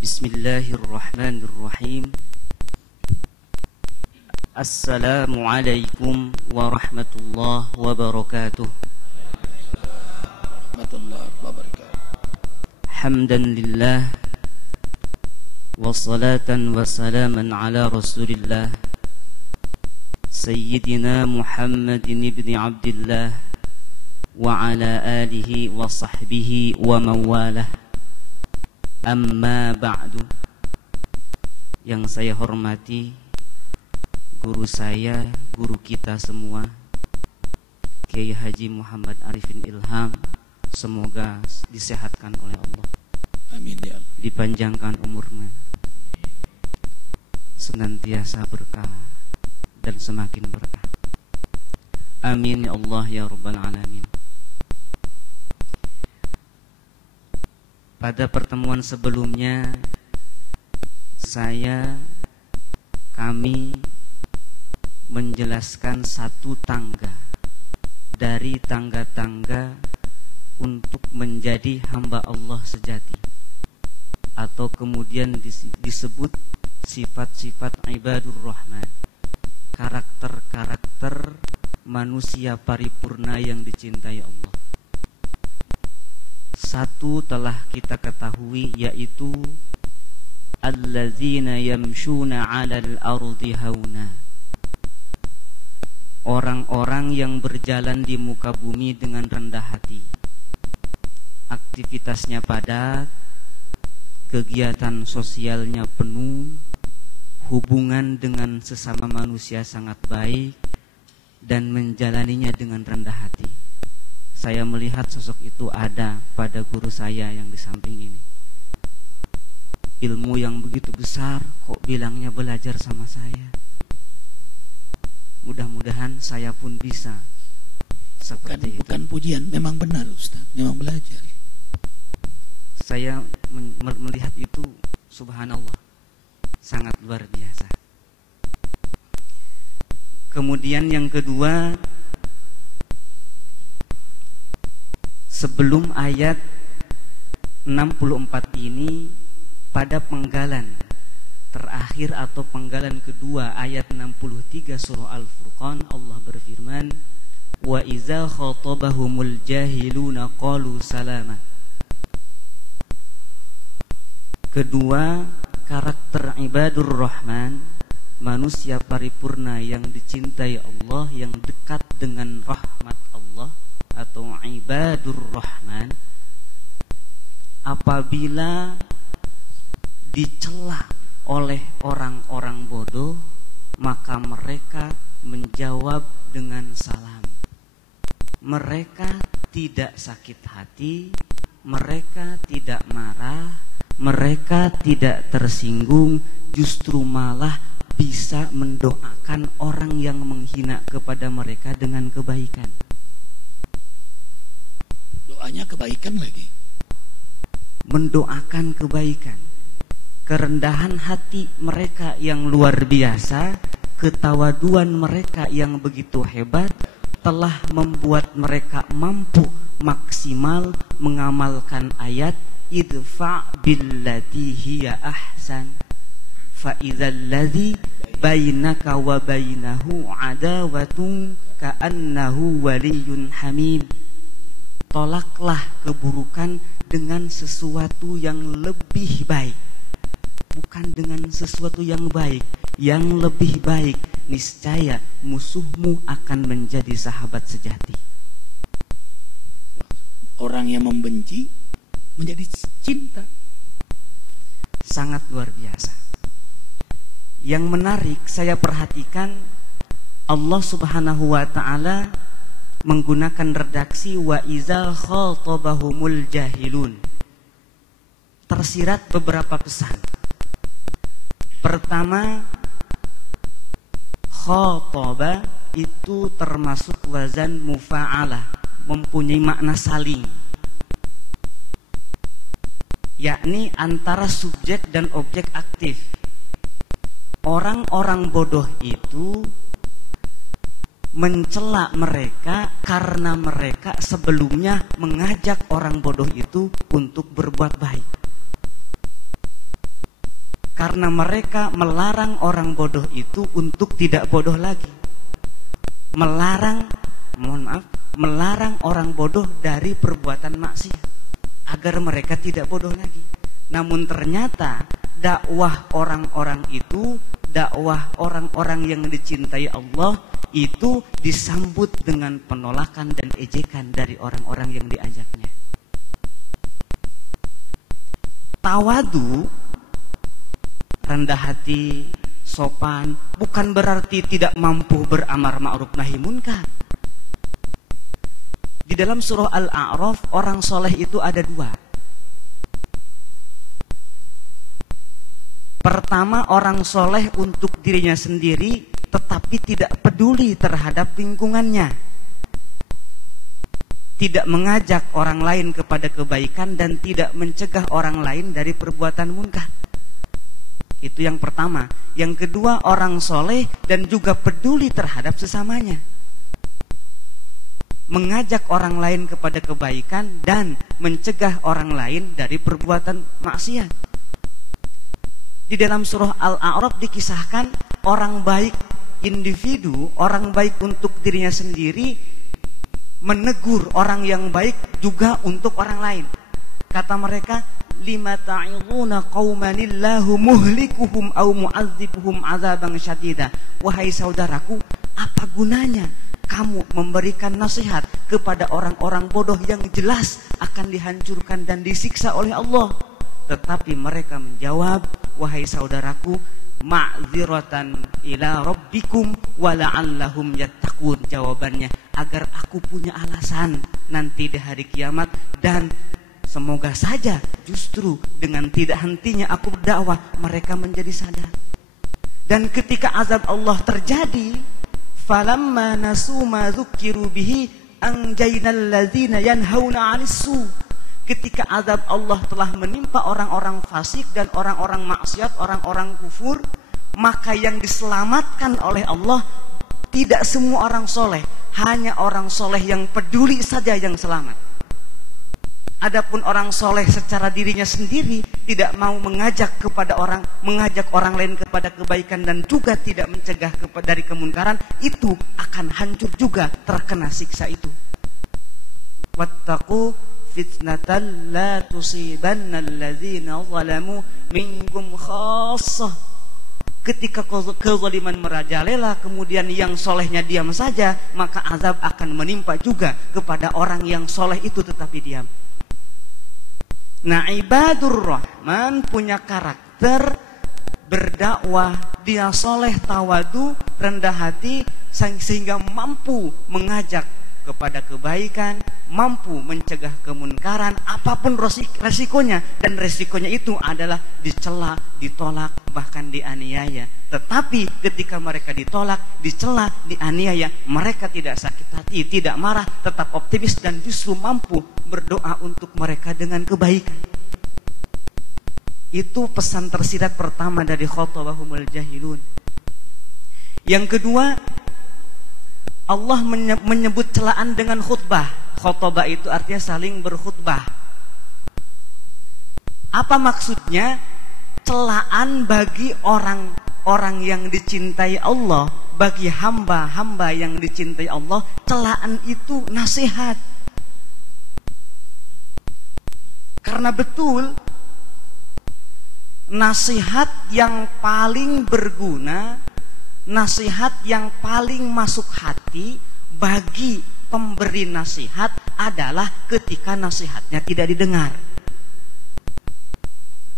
Bismillahirrahmanirrahim. Assalamualaikum warahmatullahi wabarakatuh. Hamdan lillah wa salatan wa salaman ala rasulillah Sayyidina Muhammadin ibn Abdillah wa ala alihi wa sahbihi wa mawalah. Amma ba'du. Yang saya hormati guru saya, guru kita semua, Kiai Haji Muhammad Arifin Ilham, semoga disehatkan oleh Allah. Amin ya Allah. Dipanjangkan umurnya, senantiasa berkah dan semakin berkah. Amin ya Allah ya Rabbal Alamin. Pada pertemuan sebelumnya kami menjelaskan satu tangga dari tangga-tangga untuk menjadi hamba Allah sejati, atau kemudian disebut sifat-sifat ibadur rahman, karakter-karakter manusia paripurna yang dicintai Allah. Satu telah kita ketahui, yaitu alladzina yamshuna 'alal ardi hauna, orang-orang yang berjalan di muka bumi dengan rendah hati, aktivitasnya padat, kegiatan sosialnya penuh, hubungan dengan sesama manusia sangat baik, dan menjalaninya dengan rendah hati. Saya melihat sosok itu ada pada guru saya yang di samping ini. Ilmu yang begitu besar, kok bilangnya belajar sama saya. Mudah-mudahan saya pun bisa seperti itu. Bukan pujian, memang benar Ustaz, memang belajar. Saya melihat itu, subhanallah, sangat luar biasa. Kemudian yang kedua, sebelum ayat 64 ini, pada penggalan terakhir atau penggalan kedua ayat 63 surah Al-Furqan, Allah berfirman, wa iza khatabahumul jahiluna qalu salama. Kedua, karakter ibadur rahman, manusia paripurna yang dicintai Allah, yang dekat dengan rahmat Allah atau ibadur rahman, apabila dicela oleh orang-orang bodoh, maka mereka menjawab dengan salam. Mereka tidak sakit hati, mereka tidak marah, mereka tidak tersinggung, justru malah bisa mendoakan orang yang menghina kepada mereka dengan kebaikan. Doanya kebaikan lagi. Mendoakan kebaikan. Kerendahan hati mereka yang luar biasa, ketawaduan mereka yang begitu hebat, telah membuat mereka mampu maksimal mengamalkan ayat idfa' billati hiya ahsan fa idzal ladzi bainaka wa bainahu adawatun ka'annahu waliyyun hamim. Tolaklah keburukan dengan sesuatu yang lebih baik, bukan dengan sesuatu yang baik, yang lebih baik. Niscaya musuhmu akan menjadi sahabat sejati. Orang yang membenci menjadi cinta. Sangat luar biasa. Yang menarik saya perhatikan, Allah Subhanahu wa ta'ala menggunakan redaksi wa iza khatabahumul jahilun. Tersirat beberapa pesan. Pertama, khataba itu termasuk wazan mufa'alah, mempunyai makna saling, yakni antara subjek dan objek aktif. Orang-orang bodoh itu mencela mereka karena mereka sebelumnya mengajak orang bodoh itu untuk berbuat baik. Karena mereka melarang orang bodoh itu untuk tidak bodoh lagi. Melarang orang bodoh dari perbuatan maksiat agar mereka tidak bodoh lagi. Namun ternyata dakwah orang-orang itu, dakwah orang-orang yang dicintai Allah itu disambut dengan penolakan dan ejekan dari orang-orang yang diajaknya. Tawadu, rendah hati, sopan, bukan berarti tidak mampu beramar ma'ruf nahi munkar. Di dalam surah Al-A'raf, orang soleh itu ada dua. Pertama, orang soleh untuk dirinya sendiri, tetapi tidak peduli terhadap lingkungannya. Tidak mengajak orang lain kepada kebaikan dan tidak mencegah orang lain dari perbuatan munkar. Itu yang pertama. Yang kedua, orang soleh dan juga peduli terhadap sesamanya, mengajak orang lain kepada kebaikan dan mencegah orang lain dari perbuatan maksiat. Di dalam surah Al-A'raf dikisahkan orang baik individu, orang baik untuk dirinya sendiri, menegur orang yang baik juga untuk orang lain. Kata mereka, lima ta'iduna qaumanillahu muhlikuhum au mu'adzibuhum azaban syadida. Wahai saudaraku, apa gunanya kamu memberikan nasihat kepada orang-orang bodoh yang jelas akan dihancurkan dan disiksa oleh Allah? Tetapi mereka menjawab, wahai saudaraku, ma'dziratan ila rabbikum wa la'allahum yattaqun. Jawabannya, agar aku punya alasan nanti di hari kiamat, dan semoga saja justru dengan tidak hentinya aku berdakwah mereka menjadi sadar. Dan ketika azab Allah terjadi, falamma nasu ma dzukkiru bihi anjaynal ladzina yanhauna 'anis su. Ketika azab Allah telah menimpa orang-orang fasik dan orang-orang maksiat, orang-orang kufur, maka yang diselamatkan oleh Allah tidak semua orang soleh, hanya orang soleh yang peduli saja yang selamat. Adapun orang soleh secara dirinya sendiri tidak mau mengajak orang lain kepada kebaikan dan juga tidak mencegah dari kemunkaran, itu akan hancur juga terkena siksa itu. Wattaqu fitnatan la tusibanna alladzina zalamu minkum khassah. Ketika kezaliman merajalela, kemudian yang solehnya diam saja, maka azab akan menimpa juga kepada orang yang soleh itu tetapi diam. Nah, ibadur rahman punya karakter berdakwah, dia soleh, tawadu, rendah hati, sehingga mampu mengajak kepada kebaikan, mampu mencegah kemunkaran, apapun resikonya, dan resikonya itu adalah dicela, ditolak, bahkan dianiaya. Tetapi ketika mereka ditolak, dicela, dianiaya, mereka tidak sakit hati, tidak marah, tetap optimis dan justru mampu berdoa untuk mereka dengan kebaikan. Itu pesan tersirat pertama dari khatabahumul jahilun. Yang kedua, Allah menyebut celaan dengan khutbah. Khutbah itu artinya saling berkhutbah. Apa maksudnya? Celaan bagi orang-orang yang dicintai Allah, bagi hamba-hamba yang dicintai Allah, celaan itu nasihat. Karena betul, nasihat yang paling berguna, nasihat yang paling masuk hati bagi pemberi nasihat adalah ketika nasihatnya tidak didengar.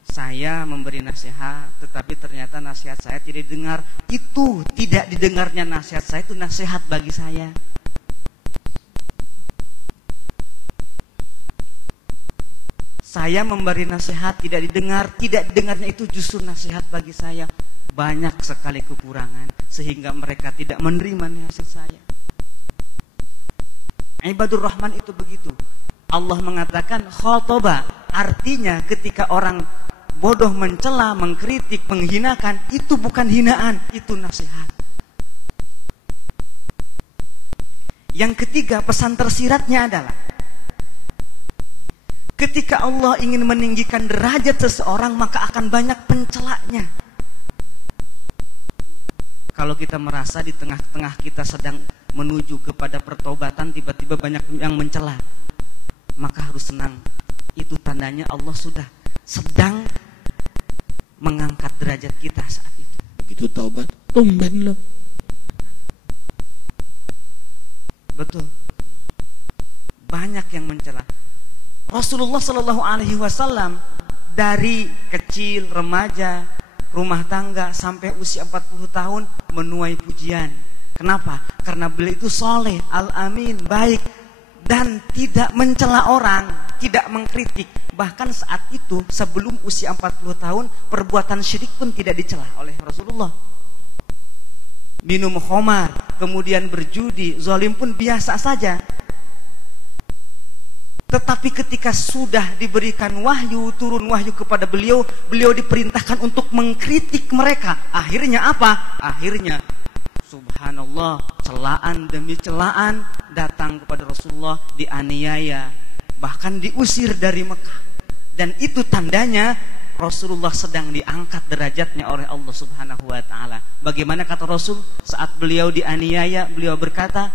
Saya memberi nasihat, tetapi ternyata nasihat saya tidak didengar. Itu tidak didengarnya nasihat saya itu nasihat bagi saya. Saya memberi nasihat tidak didengar, tidak didengarnya itu justru nasihat bagi saya. Banyak sekali kekurangan sehingga mereka tidak menerima nasihat saya. Ibadur Rahman itu begitu. Allah mengatakan khotoba, artinya ketika orang bodoh mencela, mengkritik, menghinakan, itu bukan hinaan, itu nasihat. Yang ketiga, pesan tersiratnya adalah ketika Allah ingin meninggikan derajat seseorang, maka akan banyak pencelanya. Kalau kita merasa di tengah-tengah kita sedang menuju kepada pertobatan, tiba-tiba banyak yang mencela, maka harus senang. Itu tandanya Allah sudah sedang mengangkat derajat kita saat itu. Begitu taubat, tumben loh. Betul. Banyak yang mencela. Rasulullah Shallallahu Alaihi Wasallam dari kecil, remaja, rumah tangga sampai usia 40 tahun menuai pujian. Kenapa? Karena beliau itu soleh, al-amin, baik, dan tidak mencela orang, tidak mengkritik. Bahkan saat itu sebelum usia 40 tahun perbuatan syirik pun tidak dicela oleh Rasulullah. Minum khamar, kemudian berjudi, zalim pun biasa saja. Tetapi ketika sudah diberikan wahyu, turun wahyu kepada beliau, beliau diperintahkan untuk mengkritik mereka. Akhirnya apa? Akhirnya subhanallah, celaan demi celaan datang kepada Rasulullah, dianiaya, bahkan diusir dari Mekah. Dan itu tandanya Rasulullah sedang diangkat derajatnya oleh Allah Subhanahu wa taala. Bagaimana kata Rasul saat beliau dianiaya, beliau berkata,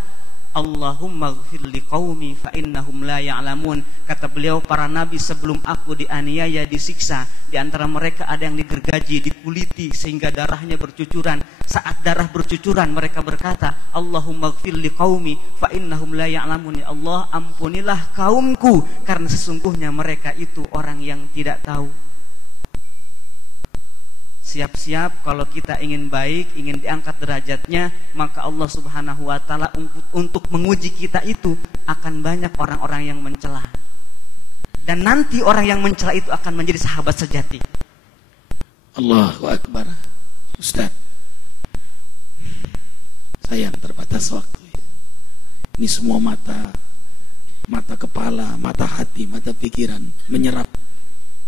Allahumma ghfir liqaumi fa innahum la ya'lamun. Kata beliau, para nabi sebelum aku dianiaya, disiksa, di antara mereka ada yang digergaji, dikuliti sehingga darahnya bercucuran. Saat darah bercucuran mereka berkata, Allahumma ghfir liqaumi fa innahum la ya'lamun. Ya Allah, ampunilah kaumku karena sesungguhnya mereka itu orang yang tidak tahu. Siap-siap kalau kita ingin baik, ingin diangkat derajatnya, maka Allah Subhanahu wa taala untuk menguji kita itu akan banyak orang-orang yang mencela. Dan nanti orang yang mencela itu akan menjadi sahabat sejati. Allahu Akbar. Ustaz, sayang terbatas waktu. Ini semua mata kepala, mata hati, mata pikiran menyerap.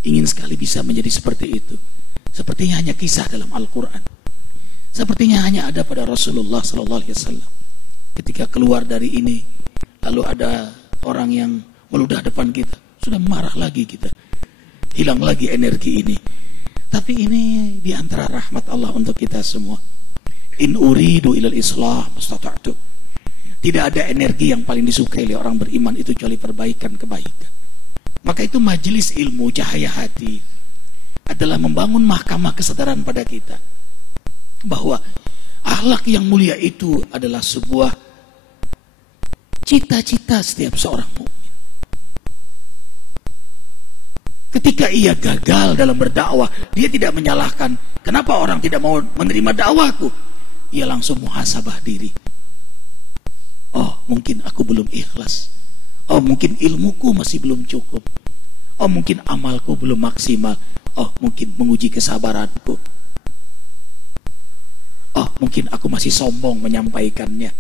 Ingin sekali bisa menjadi seperti itu. Sepertinya hanya kisah dalam Al-Quran. Sepertinya hanya ada pada Rasulullah SAW. Ketika keluar dari ini, lalu ada orang yang meludah depan kita, sudah marah lagi kita, hilang lagi energi ini. Tapi ini diantara rahmat Allah untuk kita semua. In uridu ilal islah mastata'tu. Tidak ada energi yang paling disukai oleh orang beriman itu kecuali perbaikan kebaikan. Maka itu majelis ilmu cahaya hati adalah membangun mahkamah kesadaran pada kita bahwa akhlak yang mulia itu adalah sebuah cita-cita setiap seorang mukmin. Ketika ia gagal dalam berdakwah, dia tidak menyalahkan kenapa orang tidak mau menerima dakwahku. Ia langsung muhasabah diri. Oh, mungkin aku belum ikhlas. Oh, mungkin ilmuku masih belum cukup. Oh, mungkin amalku belum maksimal. Oh, mungkin menguji kesabaranku. Oh, mungkin aku masih sombong menyampaikannya.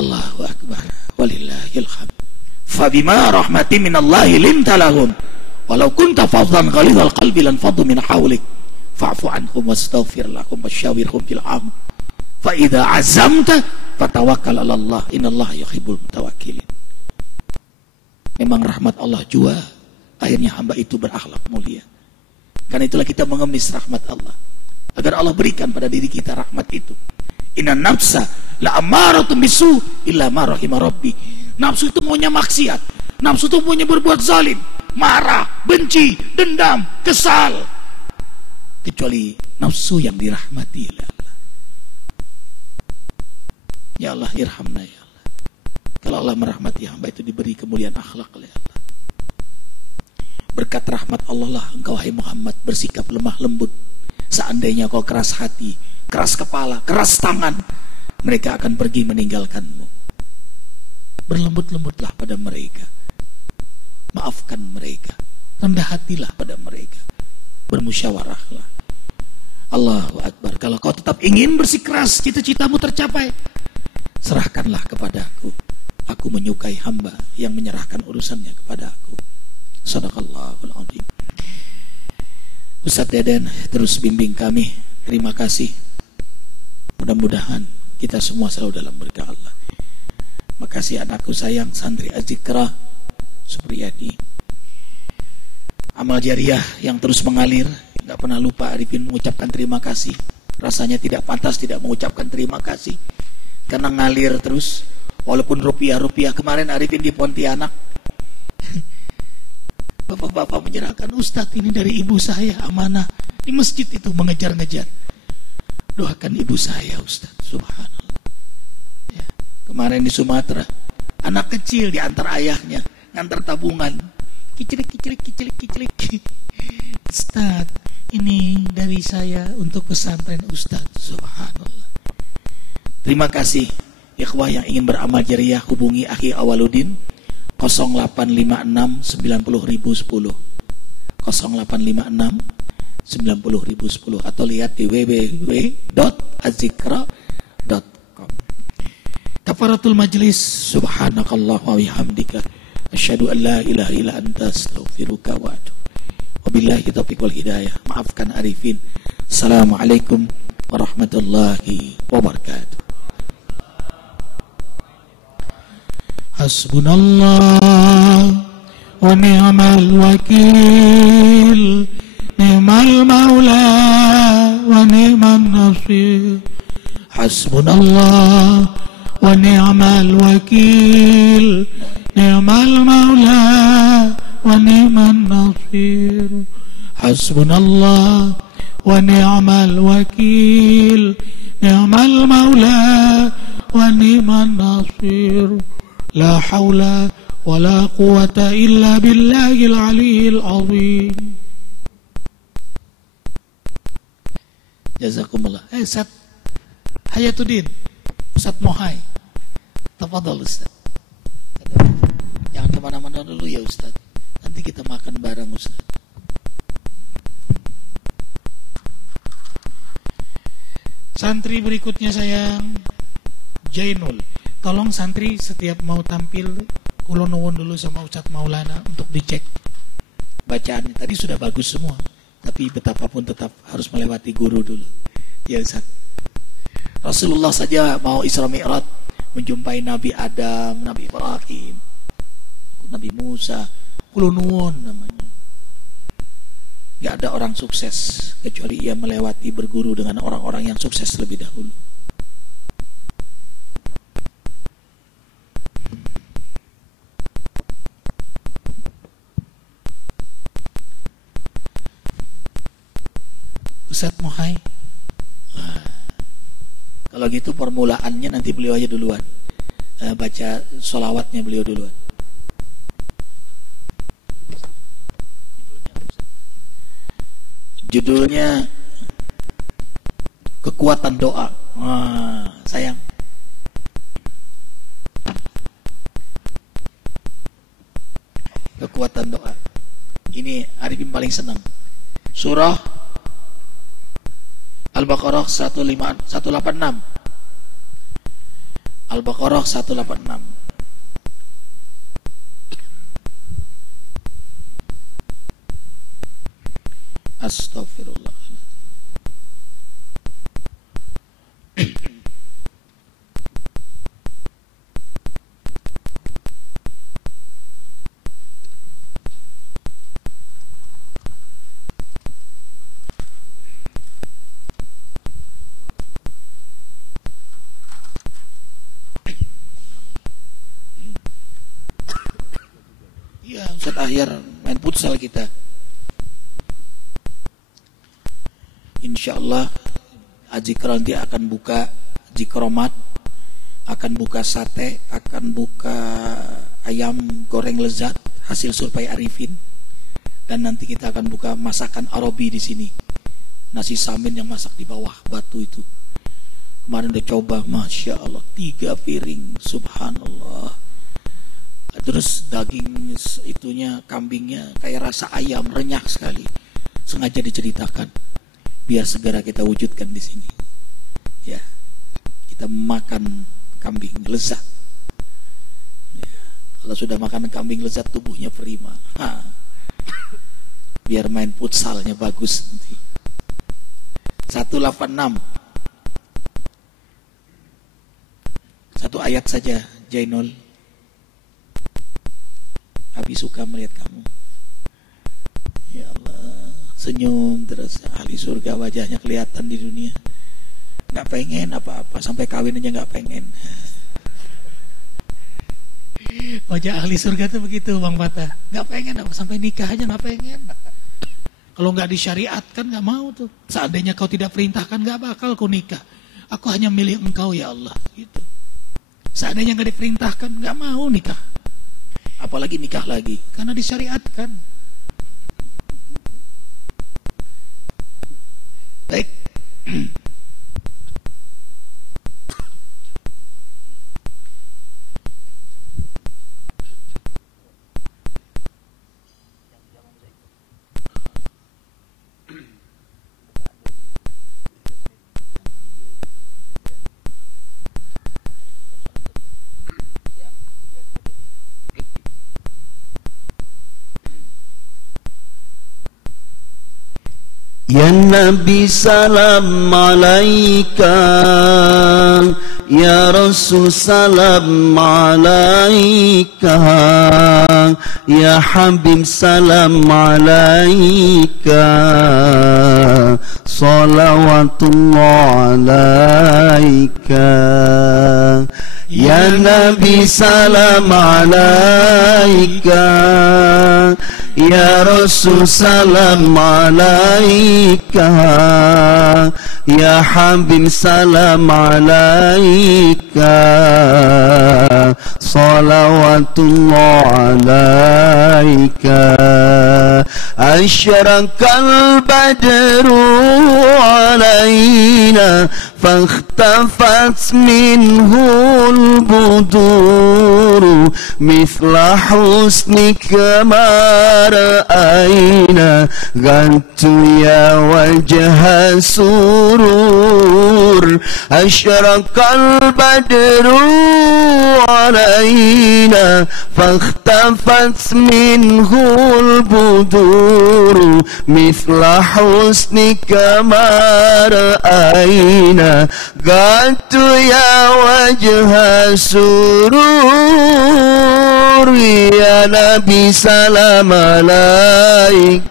Allahu Akbar, walillahil hamd. Fabima rahmatin minallahi linta lahum walau kunta faddan ghalidhal qalbi lan faddu min hawlik fa'fu anhum wastaghfir lahum wasyawirhum fil amr fa idza azamta fatawakkal 'ala Allah innallaha yuhibbul mutawakkilin. Memang rahmat Allah jua akhirnya hamba itu berakhlak mulia. Karena itulah kita mengemis rahmat Allah agar Allah berikan pada diri kita rahmat itu. Inna nafsa la ammaratun bisu illa ma rahima rabbi. Nafsu itu maunya maksiat, nafsu itu maunya berbuat zalim, marah, benci, dendam, kesal, kecuali nafsu yang dirahmati oleh Allah. Ya Allah irhamna ya Allah. Kalau Allah merahmati hamba itu diberi kemuliaan akhlak oleh Allah. Berkat rahmat Allah lah engkau hai Muhammad bersikap lemah lembut. Seandainya kau keras hati, keras kepala, keras tangan, mereka akan pergi meninggalkanmu. Berlembut-lembutlah pada mereka, maafkan mereka, rendah hatilah pada mereka, bermusyawarahlah. Allahu Akbar. Kalau kau tetap ingin bersikeras cita-citamu tercapai, serahkanlah kepadaku. Aku menyukai hamba yang menyerahkan urusannya kepada aku. Shadaqallahul azim. Ustaz Deden terus bimbing kami. Terima kasih. Mudah-mudahan kita semua selalu dalam berkah Allah. Makasih anakku sayang santri Az-Zikra Supriyadi. Amal jariah yang terus mengalir. Gak pernah lupa Arifin mengucapkan terima kasih. Rasanya tidak pantas tidak mengucapkan terima kasih karena ngalir terus. Walaupun rupiah-rupiah. Kemarin Arifin di Pontianak, bapak-bapak menyerahkan, Ustadz ini dari ibu saya amanah di masjid itu mengejar-ngejar. Doakan ibu saya Ustadz. Subhanallah. Kemarin di Sumatera, anak kecil diantar ayahnya ngantar tabungan, kicilik. Ustaz, ini dari saya untuk pesantren Ustaz. Subhanallah. Terima kasih ikhwah yang ingin beramal jariah, hubungi Akhi Awaludin 0856 90010 0856 90010 atau lihat di www.azikra.com. Kafaratul majlis. Subhanakallah wa bihamdika asyhadu an la ilaha illa anta astaghfiruka wa atubu. Wabillahi taufiq wal hidayah. Maafkan Arifin. Assalamualaikum warahmatullahi wabarakatuh. Hasbunallah wa ni'mal wakil, ni'mal maula wa ni'man nasir. Hasbunallah wa ni'mal wakil, ni'mal maula wa ni'man nasir. Hasbunallah wa ni'mal wakil, ni'mal maula wa ni'man nasir. La haula wa la quwata illa billahil aliyyil azim. Jazakumullah. Ustaz Hayatuddin, Ustaz Mohai, tafadhal Ustaz. Jangan kemana-mana dulu ya Ustaz. Nanti kita makan bareng Ustaz. Santri berikutnya sayang Jainul. Tolong santri setiap mau tampil kula nuwun dulu sama Ustaz Maulana untuk dicek bacaannya. Tadi sudah bagus semua, tapi betapapun tetap harus melewati guru dulu. Ya Ustaz. Rasulullah saja mau Isra Mi'raj menjumpai Nabi Adam, Nabi Ibrahim, Nabi Musa, kula nuwun namanya. Gak ada orang sukses kecuali ia melewati berguru dengan orang-orang yang sukses lebih dahulu. Ustadz Mohai. Kalau gitu permulaannya nanti beliau aja duluan, baca sholawatnya beliau duluan. Judulnya kekuatan doa. Sayang. Kekuatan doa. Ini Arifin paling senang. Surah Al-Baqarah 186. Al-Baqarah 186. Astagfirullah. Ya, Ustaz Ahyar main futsal kita. InsyaAllah Azikra nanti akan buka zikromat, akan buka sate, akan buka ayam goreng lezat hasil survei Arifin, dan nanti kita akan buka masakan Arabi di sini, nasi samin yang masak di bawah batu itu. Kemarin udah coba, masya Allah, 3 piring, subhanallah. Terus daging itunya, kambingnya kayak rasa ayam, renyah sekali. Sengaja diceritakan biar segera kita wujudkan di sini. Ya, kita makan kambing lezat. Ya, kalau sudah makan kambing lezat tubuhnya prima. Biar main futsalnya bagus nanti. 186. Satu ayat saja, Jainul. Abi suka melihat kamu. Ya Allah, senyum terus, ahli surga wajahnya kelihatan di dunia. Gak pengen apa-apa, sampai kawin aja gak pengen. Wajah ahli surga tuh begitu Bang Fatah. Gak pengen apa, sampai nikah aja gak pengen. Kalau gak disyariatkan gak mau tuh. Seandainya kau tidak perintahkan gak bakal kau nikah. Aku hanya milih engkau ya Allah gitu. Seandainya gak diperintahkan gak mau nikah. Apalagi nikah lagi, karena disyariatkan. Baik. Ya Nabi salam alaika, Ya Rasul salam alaika, Ya Habib salam alaika, salawatullah alaika. Ya Nabi salam alaika, Ya Rasul salam alaika, Ya Habib salam alaika, salawatullah alaika. Asyraqal badru alaina, فاختفت منه البدور مثل حسنك ما رأينا قد يا وجه سرور. أشرق البدر علينا فاختفت منه البدور مثل حسنك ما رأينا قد يا وجه سرور. يا نبي سلام عليك،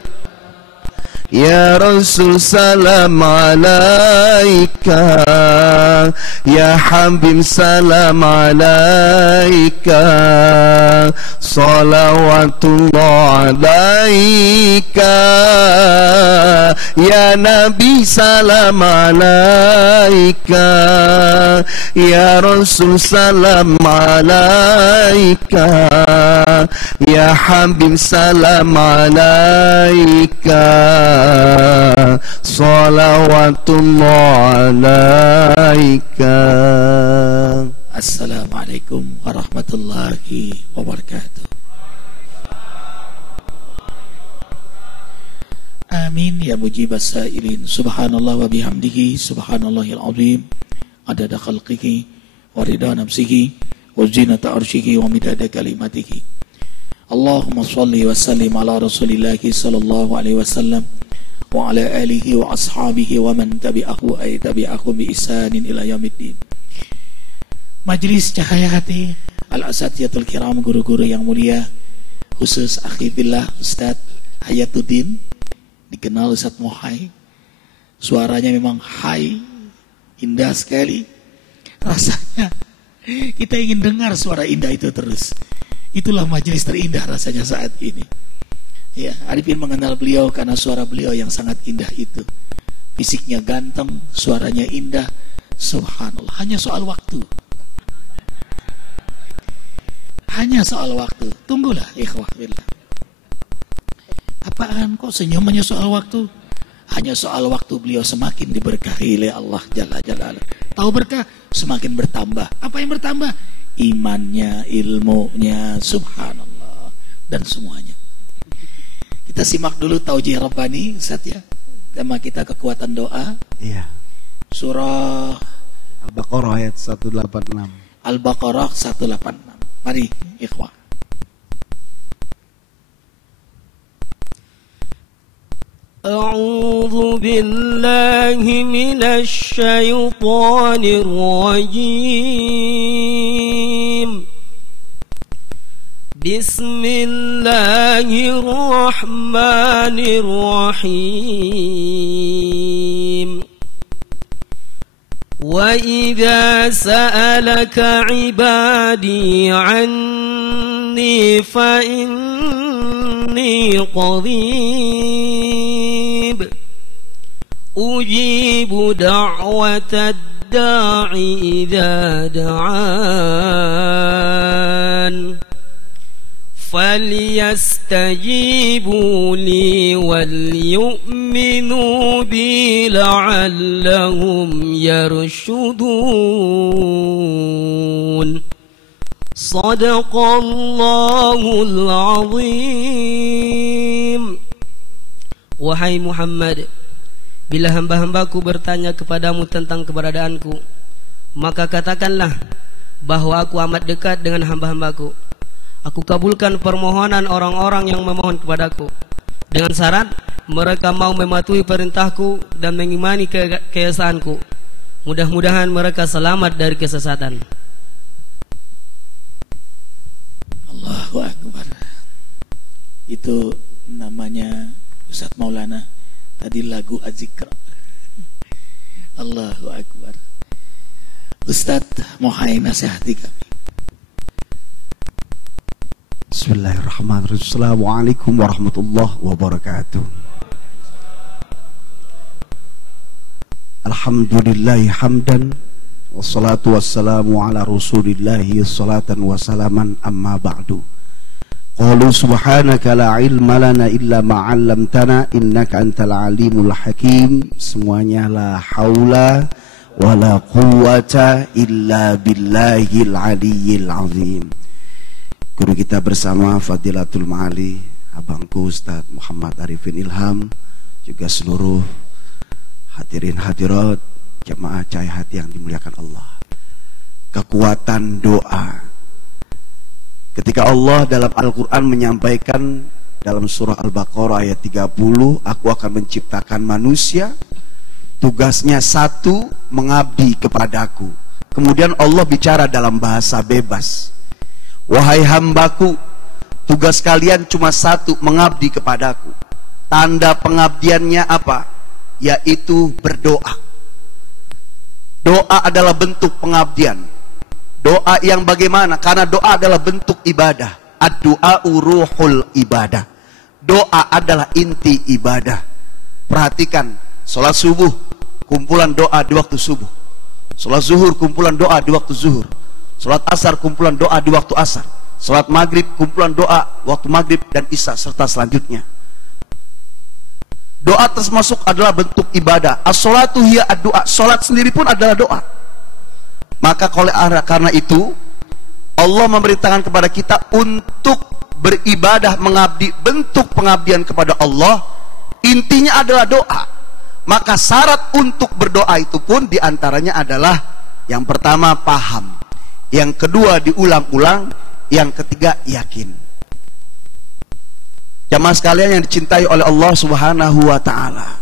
Ya Rasul salam alaika, Ya Habib salam alaika, salawatullah alaika, Ya Nabi salam alaika, Ya Rasul salam alaika, Ya Habib salam alaika, salawatullah alaika. Assalamualaikum warahmatullahi wabarakatuh. Amin ya mujibas sailin. Subhanallah wa bihamdihi, subhanallahil azim, adada khalqihi wa ridha nafsihi wa zinata arsyihi wa midada kalimatihi. Allahumma shalli wa sallim ala rasulillahi sallallahu alaihi wasallam wa ala alihi wa ashabihi wa man tabi'ahu ay tabi'ahu bi ihsanin ila yaumiddin. Majelis Cahaya Hati, Al-Asatiyatul Kiram, guru-guru yang mulia, khusus akhi billah Ustadz Hayatuddin, dikenal Ustadz Mohai. Suaranya memang hai, indah sekali. Rasanya kita ingin dengar suara indah itu terus. Itulah majelis terindah rasanya saat ini. Ya, Arifin mengenal beliau karena suara beliau yang sangat indah itu. Fisiknya ganteng, suaranya indah. Subhanallah, hanya soal waktu. Hanya soal waktu. Tunggulah ikhwah billah. Apaan kok senyumannya soal waktu? Hanya soal waktu beliau semakin diberkahi oleh Allah Jalla Jalla. Tahu berkah semakin bertambah. Apa yang bertambah? Imannya, ilmunya, subhanallah, dan semuanya. Kita simak dulu Taujih Rabbani, Ustaz ya. Tema kita kekuatan doa. Iya. Surah Al-Baqarah ayat 186. Al-Baqarah 186. Mari ikhwah. A'udzu billahi minasy syaithanir rajim. Bismillahirrahmanirrahim. وَإِذَا سَأَلَكَ عِبَادِي عَنِّي فَإِنِّي قَرِيبٌ أُجِيبُ دَعْوَةَ الدَّاعِ إِذَا دَعَانِ فَلْيَسْتَجِيبُوا لِي وَلْيُؤْمِنُوا بِي لَعَلَّهُمْ يَرْشُدُونَ صدق الله العظيم. Wahai Muhammad, bila hamba-hambaku bertanya kepadamu tentang keberadaanku, maka katakanlah bahwa aku amat dekat dengan hamba-hambaku. Aku kabulkan permohonan orang-orang yang memohon kepadaku, dengan syarat mereka mau mematuhi perintahku dan mengimani keesaanku. Mudah-mudahan mereka selamat dari kesesatan. Allahu Akbar. Itu namanya Ustadz Maulana. Tadi lagu Az-Zikr. Allahu Akbar. Ustadz Mohai, nasihati kami. Bismillahirrahmanirrahim. Assalamualaikum warahmatullahi wabarakatuh. Alhamdulillahi hamdan, wassalatu wassalamu ala rasulillahi salatan wassalaman, amma ba'du. Qalu subhanaka la ilma lana illa ma'allamtana innaka antal alimul hakim. Semuanya la haula wa la quwwata illa billahil aliyyil azim. Guru kita bersama Fadilatul Ma'ali, abangku Ustadz Muhammad Arifin Ilham, juga seluruh hadirin hadirat jamaah Cahaya Hati yang dimuliakan Allah. Kekuatan doa. Ketika Allah dalam Al-Quran menyampaikan dalam surah Al-Baqarah ayat 30, aku akan menciptakan manusia, tugasnya satu, mengabdi kepadaku. Kemudian Allah bicara dalam bahasa bebas. Wahai hambaku, tugas kalian cuma satu, mengabdi kepadaku. Tanda pengabdiannya apa? Yaitu berdoa. Doa adalah bentuk pengabdian. Doa yang bagaimana? Karena doa adalah bentuk ibadah. Ad-du'a'u ruhul ibadah. Doa adalah inti ibadah. Perhatikan, sholat subuh, kumpulan doa di waktu subuh. Sholat zuhur, kumpulan doa di waktu zuhur. Sholat asar, kumpulan doa di waktu asar. Sholat maghrib, kumpulan doa waktu maghrib dan isya serta selanjutnya. Doa termasuk adalah bentuk ibadah. As-sholatu hiya ad-du'a. Sholat sendiri pun adalah doa. Maka karena itu Allah memerintahkan kepada kita untuk beribadah, mengabdi. Bentuk pengabdian kepada Allah intinya adalah doa. Maka syarat untuk berdoa itu pun diantaranya adalah yang pertama paham, yang kedua diulang-ulang, yang ketiga yakin. Jamaah sekalian yang dicintai oleh Allah Subhanahu wa ta'ala,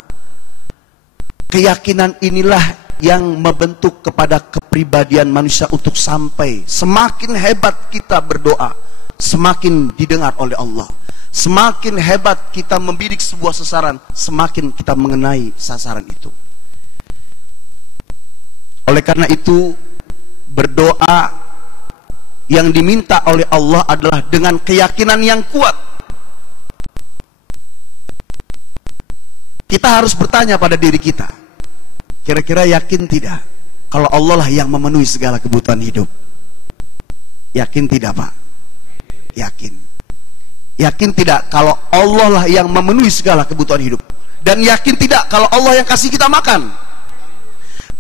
keyakinan inilah yang membentuk kepada kepribadian manusia untuk sampai semakin hebat kita berdoa, semakin didengar oleh Allah. Semakin hebat kita membidik sebuah sasaran, semakin kita mengenai sasaran itu. Oleh karena itu, berdoa yang diminta oleh Allah adalah dengan keyakinan yang kuat. Kita harus bertanya pada diri kita, kira-kira yakin tidak kalau Allah lah yang memenuhi segala kebutuhan hidup? Yakin tidak, Pak? Yakin. Yakin tidak kalau Allah lah yang memenuhi segala kebutuhan hidup? Dan yakin tidak kalau Allah yang kasih kita makan?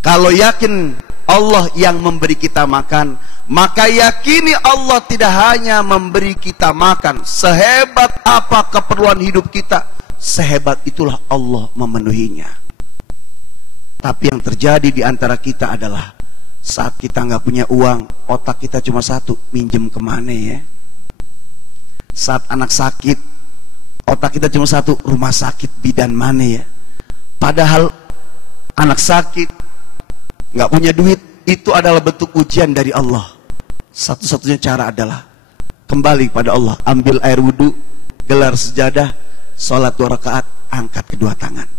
Kalau yakin Allah yang memberi kita makan, maka yakini Allah tidak hanya memberi kita makan. Sehebat apa keperluan hidup kita, sehebat itulah Allah memenuhinya. Tapi yang terjadi di antara kita adalah saat kita nggak punya uang, otak kita cuma satu, minjem kemana ya? Saat anak sakit, otak kita cuma satu, rumah sakit bidan mana ya? Padahal anak sakit, nggak punya duit, itu adalah bentuk ujian dari Allah. Satu-satunya cara adalah kembali pada Allah, ambil air wudhu, gelar sejadah, sholat 2 rakaat, angkat kedua tangan.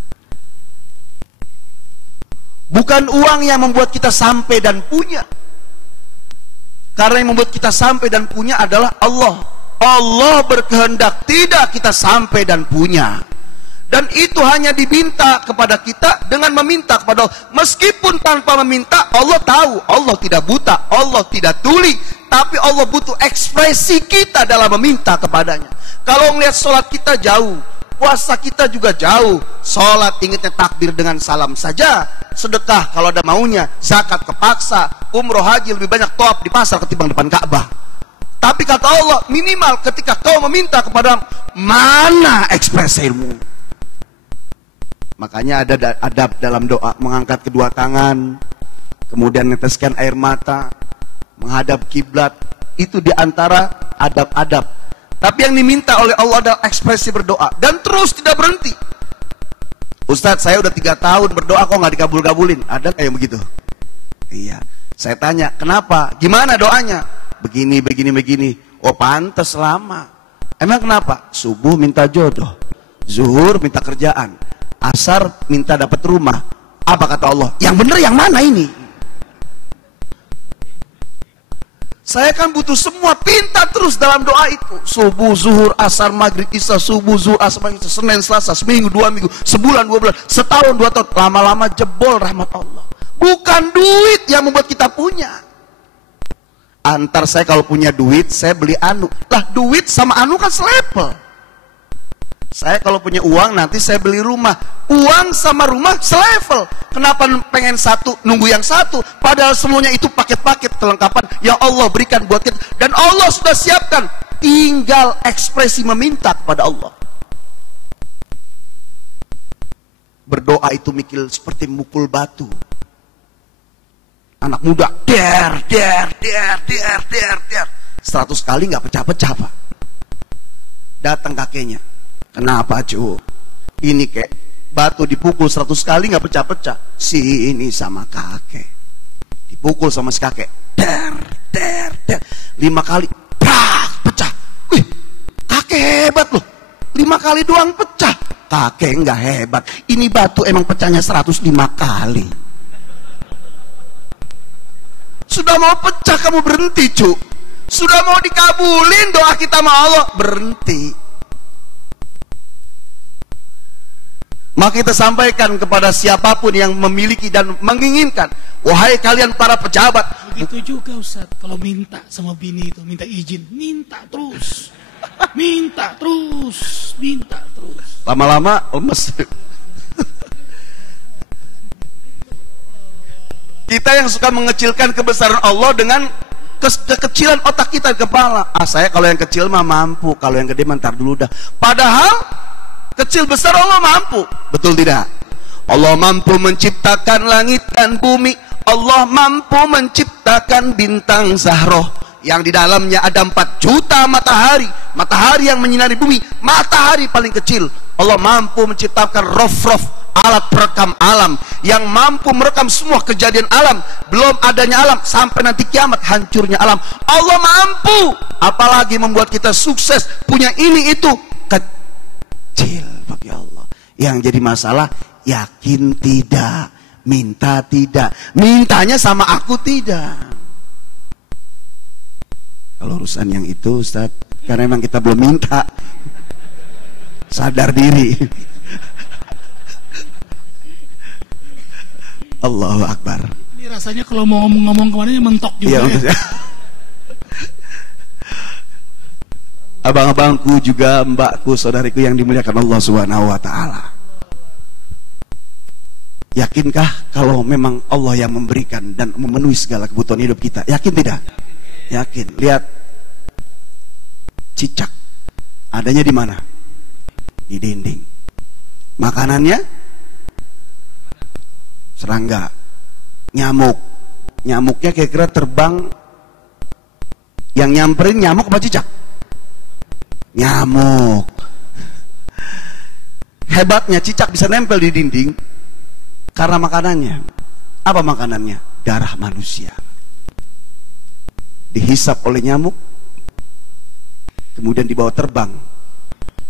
Bukan uang yang membuat kita sampai dan punya. Karena yang membuat kita sampai dan punya adalah Allah. Allah berkehendak tidak kita sampai dan punya. Dan itu hanya diminta kepada kita dengan meminta kepada Allah. Meskipun tanpa meminta, Allah tahu, Allah tidak buta, Allah tidak tuli, tapi Allah butuh ekspresi kita dalam meminta kepadanya. Kalau melihat sholat kita jauh, puasa kita juga jauh, sholat ingatnya takbir dengan salam saja, sedekah kalau ada maunya, zakat kepaksa, umroh haji lebih banyak tawaf di pasar ketimbang depan Ka'bah. Tapi kata Allah, minimal ketika kau meminta kepada mana ekspresimu. Makanya ada adab dalam doa, mengangkat kedua tangan, kemudian neteskan air mata, menghadap kiblat. Itu diantara adab-adab. Tapi yang diminta oleh Allah adalah ekspresi berdoa dan terus tidak berhenti. Ustadz, saya udah 3 tahun berdoa kok nggak dikabul-kabulin. Ada kayak begitu? Iya. Saya tanya, kenapa? Gimana doanya? Begini, begini, begini. Oh, pantas lama. Emang kenapa? Subuh minta jodoh, zuhur minta kerjaan, asar minta dapat rumah. Apa kata Allah? Yang benar yang mana ini? Saya kan butuh semua, pinta terus dalam doa itu. Subuh, zuhur, asar, maghrib, isya, subuh, zuhur, asar, maghrib, Senin, Selasa, seminggu, 2 minggu, sebulan, 2 bulan, setahun, 2 tahun. Lama-lama jebol rahmat Allah. Bukan duit yang membuat kita punya. Antar saya kalau punya duit, saya beli anu. Lah duit sama anu kan selevel. Saya kalau punya uang nanti saya beli rumah. Uang sama rumah selevel. Kenapa pengen satu, nunggu yang satu? Padahal semuanya itu paket-paket kelengkapan yang Allah berikan buat kita. Dan Allah sudah siapkan. Tinggal ekspresi meminta kepada Allah. Berdoa itu mikir seperti mukul batu. Anak muda, der. 100 kali nggak pecah-pecah, Pak. Datang kakeknya. Kenapa, cu? Ini kek batu dipukul 100 kali nggak pecah-pecah. Si ini sama kakek dipukul sama si kakek, der. 5 kali, pecah. Wih, kakek hebat loh. 5 kali doang pecah. kakek nggak hebat. Ini batu emang pecahnya 105 kali. Sudah mau pecah kamu berhenti, Cuk. Sudah mau dikabulin doa kita sama Allah, berhenti. Maka kita sampaikan kepada siapapun yang memiliki dan menginginkan, wahai kalian para pejabat. Begitu juga Ustaz, kalau minta sama bini itu, minta izin, minta terus. Minta terus, minta terus. Lama-lama lemes. Kita yang suka mengecilkan kebesaran Allah dengan kekecilan otak kita di kepala. Saya kalau yang kecil mah mampu, kalau yang gede mah ntar dulu dah. Padahal kecil besar Allah mampu, betul tidak? Allah mampu menciptakan langit dan bumi. Allah mampu menciptakan bintang Zahroh yang di dalamnya ada 4 juta matahari. Matahari yang menyinari bumi, matahari paling kecil. Allah mampu menciptakan rof-rof, alat perekam alam yang mampu merekam semua kejadian alam, belum adanya alam sampai nanti kiamat hancurnya alam. Allah mampu, apalagi membuat kita sukses punya ini itu. Kecil bagi Allah. Yang jadi masalah yakin tidak, minta tidak, mintanya sama aku tidak. Kalau urusan yang itu Ustaz, karena memang kita belum minta, sadar diri. Allahu Akbar. Ini rasanya kalau mau ngomong kemananya mentok juga ya. Abang-abangku juga, mbakku, saudariku yang dimuliakan Allah Subhanahu wa taala. Yakinkah kalau memang Allah yang memberikan dan memenuhi segala kebutuhan hidup kita? Yakin tidak? Yakin. Lihat cicak. Adanya di mana? Di dinding. Makanannya serangga, nyamuk. Nyamuknya kira-kira terbang. Yang nyamperin nyamuk apa cicak? Nyamuk. Hebatnya cicak bisa nempel di dinding karena makanannya. Apa makanannya? Darah manusia. Dihisap oleh nyamuk, kemudian dibawa terbang,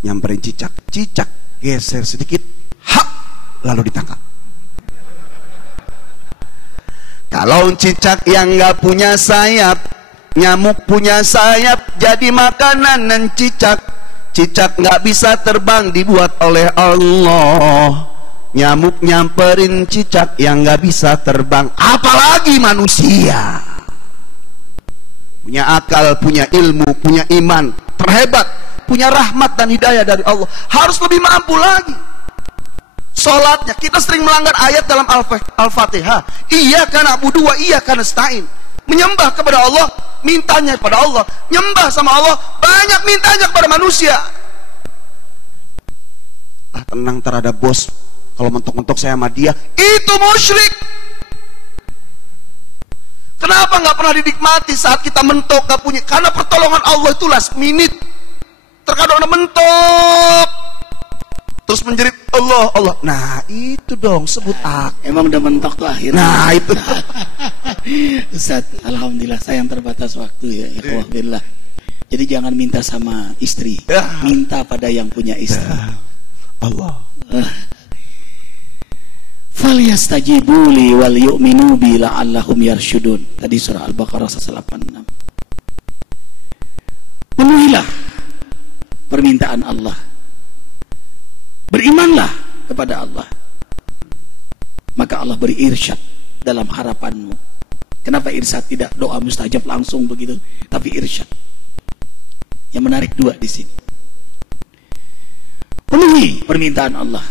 nyamperin cicak. Cicak geser sedikit, hap, lalu ditangkap. Kalau cicak yang nggak punya sayap, nyamuk punya sayap, jadi makanan dan cicak. Cicak nggak bisa terbang, dibuat oleh Allah. Nyamuk nyamperin cicak yang nggak bisa terbang, apalagi manusia. Punya akal, punya ilmu, punya iman, terhebat, punya rahmat dan hidayah dari Allah. Harus lebih mampu lagi. Salatnya kita sering melanggar ayat dalam Al-Fatihah. Iyyaka na'budu wa iyyaka nasta'in. Menyembah kepada Allah, mintanya kepada Allah. Nyembah sama Allah, banyak mintanya kepada manusia. Tenang, terhadap bos, kalau mentok-mentok saya sama dia, itu musyrik. Kenapa nggak pernah dinikmati saat kita mentok nggak punya? Karena pertolongan Allah itu last minute. Terkadang ada mentok, terus menjerit Allah, Allah. Nah itu dong sebut aku. Emang udah mentok tuh akhirnya. Nah itu. Ustaz, alhamdulillah sayang terbatas waktu ya, ikhwah billah. Jadi jangan minta sama istri, minta pada yang punya istri. Allah. Falyastajibu li wal yu'minu bi la'allahum yarsyudun. Tadi surah Al-Baqarah 186. Penuhilah permintaan Allah. Berimanlah kepada Allah. Maka Allah beri irsyad dalam harapanmu. Kenapa irsyad tidak doa mustajab langsung begitu, tapi irsyad. Yang menarik dua di sini. Penuhi permintaan Allah.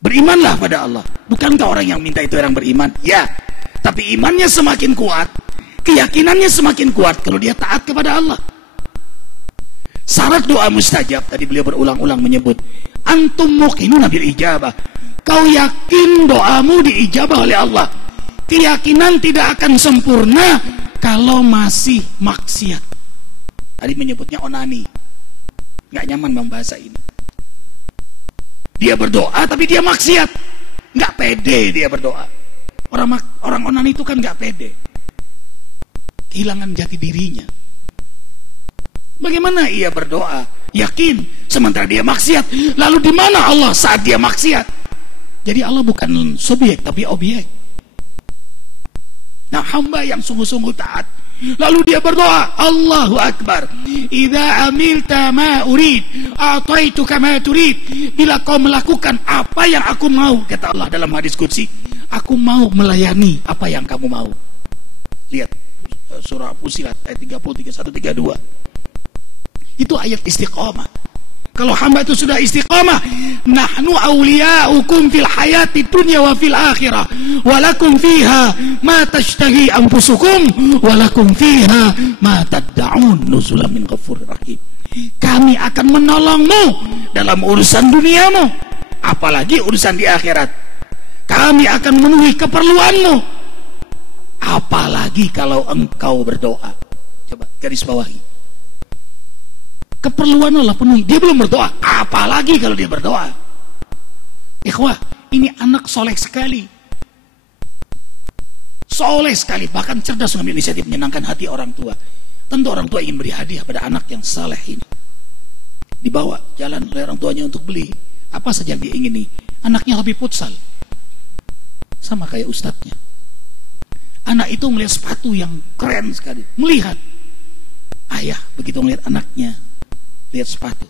Berimanlah pada Allah. Bukankah orang yang minta itu orang beriman? Ya, tapi imannya semakin kuat, keyakinannya semakin kuat kalau dia taat kepada Allah. Syarat doa mustajab, tadi beliau berulang-ulang menyebut, antum muqinuna bil ijabah. Kau yakin doamu diijabah oleh Allah. Keyakinan tidak akan sempurna kalau masih maksiat. Tadi menyebutnya onani. Nggak nyaman membahasa ini. Dia berdoa tapi dia maksiat, nggak pede dia berdoa. Orang onani itu kan nggak pede, kehilangan jati dirinya. Bagaimana ia berdoa yakin sementara dia maksiat? Lalu di mana Allah saat dia maksiat? Jadi Allah bukan subjek tapi objek. Nah, hamba yang sungguh-sungguh taat, lalu dia berdoa, Allahu Akbar, idza amilta ma urid a'taituka ma turid. Bila kau melakukan apa yang aku mau, kata Allah dalam hadis qudsi, aku mau melayani apa yang kamu mau. Lihat surah Fussilat ayat 30, 31, 32. Itu ayat istiqamah. Kalau hamba itu sudah istiqamah, nahnu awliya'ukum fil hayati dunya wa fil akhirah, walakum fiha ma tashtahi anfusukum, walakum fiha ma tad'un, nuzulan min ghafurir rahim. Kami akan menolongmu dalam urusan duniamu, apalagi urusan di akhirat. Kami akan memenuhi keperluanmu, apalagi kalau engkau berdoa. Coba garis bawahi. Keperluan Allah penuhi. Dia belum berdoa, apalagi kalau dia berdoa. Ikhwah, ini anak soleh sekali. Soleh sekali, bahkan cerdas mengambil inisiatif menyenangkan hati orang tua. Tentu orang tua ingin beri hadiah pada anak yang saleh ini. Dibawa jalan oleh orang tuanya untuk beli apa saja yang dia ingini. Anaknya hobi futsal, sama kayak ustadznya. Anak itu melihat sepatu yang keren sekali, melihat ayah begitu melihat anaknya lihat sepatu,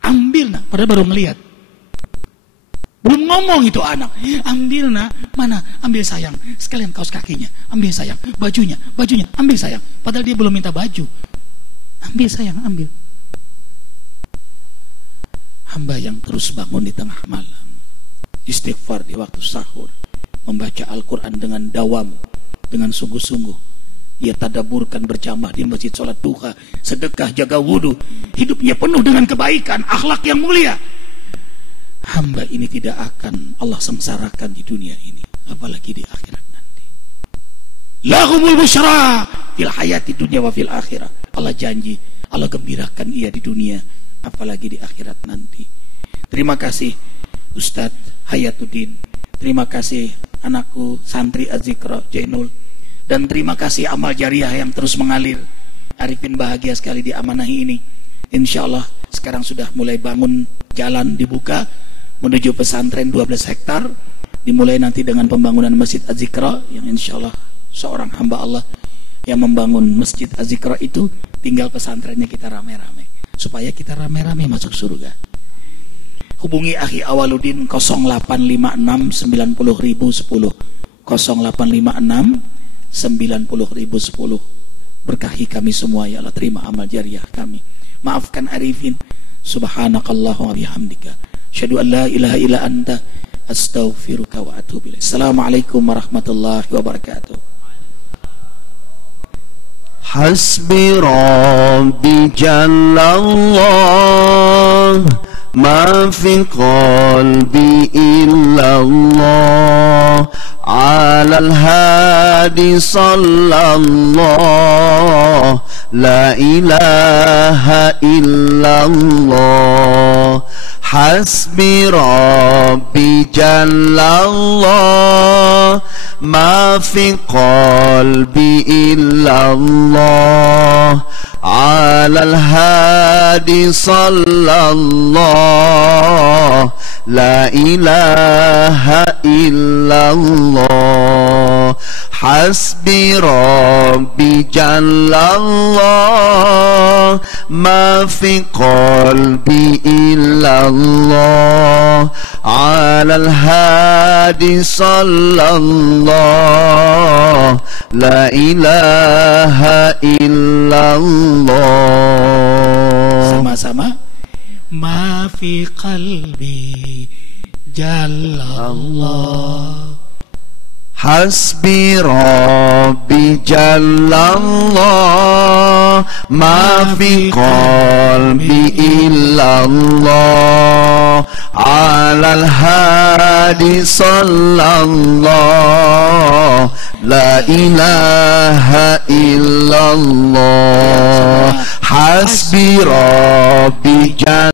ambil nak, padahal baru melihat, belum ngomong itu anak, ambil nak, mana, ambil sayang, sekalian kaos kakinya, ambil sayang, bajunya, ambil sayang, padahal dia belum minta baju, ambil sayang, ambil. Hamba yang terus bangun di tengah malam, istighfar di waktu sahur, membaca Al-Quran dengan dawam, dengan sungguh-sungguh. Ia tadaburkan berjamaah di masjid, sholat duha, sedekah, jaga wudhu, hidupnya penuh dengan kebaikan, akhlak yang mulia. Hamba ini tidak akan Allah sengsarakan di dunia ini, apalagi di akhirat nanti. Lahumul busyra fil hayati dunya wa fil akhirah. Allah janji, Allah gembirakan ia di dunia, apalagi di akhirat nanti. Terima kasih Ustadz Hayatuddin, terima kasih anakku santri Az-Zikra Jainul, dan terima kasih amal jariah yang terus mengalir. Arifin bahagia sekali diamanahi ini. Insya Allah sekarang sudah mulai bangun jalan dibuka menuju pesantren 12 hektar. Dimulai nanti dengan pembangunan Masjid Az-Zikra, yang insya Allah seorang hamba Allah yang membangun Masjid Az-Zikra itu. Tinggal pesantrennya kita rame-rame, supaya kita rame-rame masuk surga. Hubungi Akhi Awaludin 0856 90.010, 0856 90.010. Berkahi kami semua ya Allah, terima amal jariah kami, maafkan Arifin. Subhanakallahumma bihamdika, asyhadu an la ilaha illa anta, astaghfiruka wa atubu ilaik. Assalamualaikum warahmatullahi wabarakatuh. Hasbi Rabbi Jallallah, ma fi qalbi illallah, ala al-hadi sallallahu, la ilaha illallah. Hasbi Rabbi Jallallah, ma fi qalbi illallah, ala al-hadi sallallahu, la ilaha illallah. Hasbi Rabbi Jallallah, ma fi qalbi illallah, ala al-hadi sallallahu, la ilaha illallah. Sama-sama. Ma fi qalbi Jallallah. Hasbi Rabbi Jallallah, ma fi qalbi illallah, ala al-hadi sallallahu, la ilaha illallah. Hasbi Rabbi Jallallah.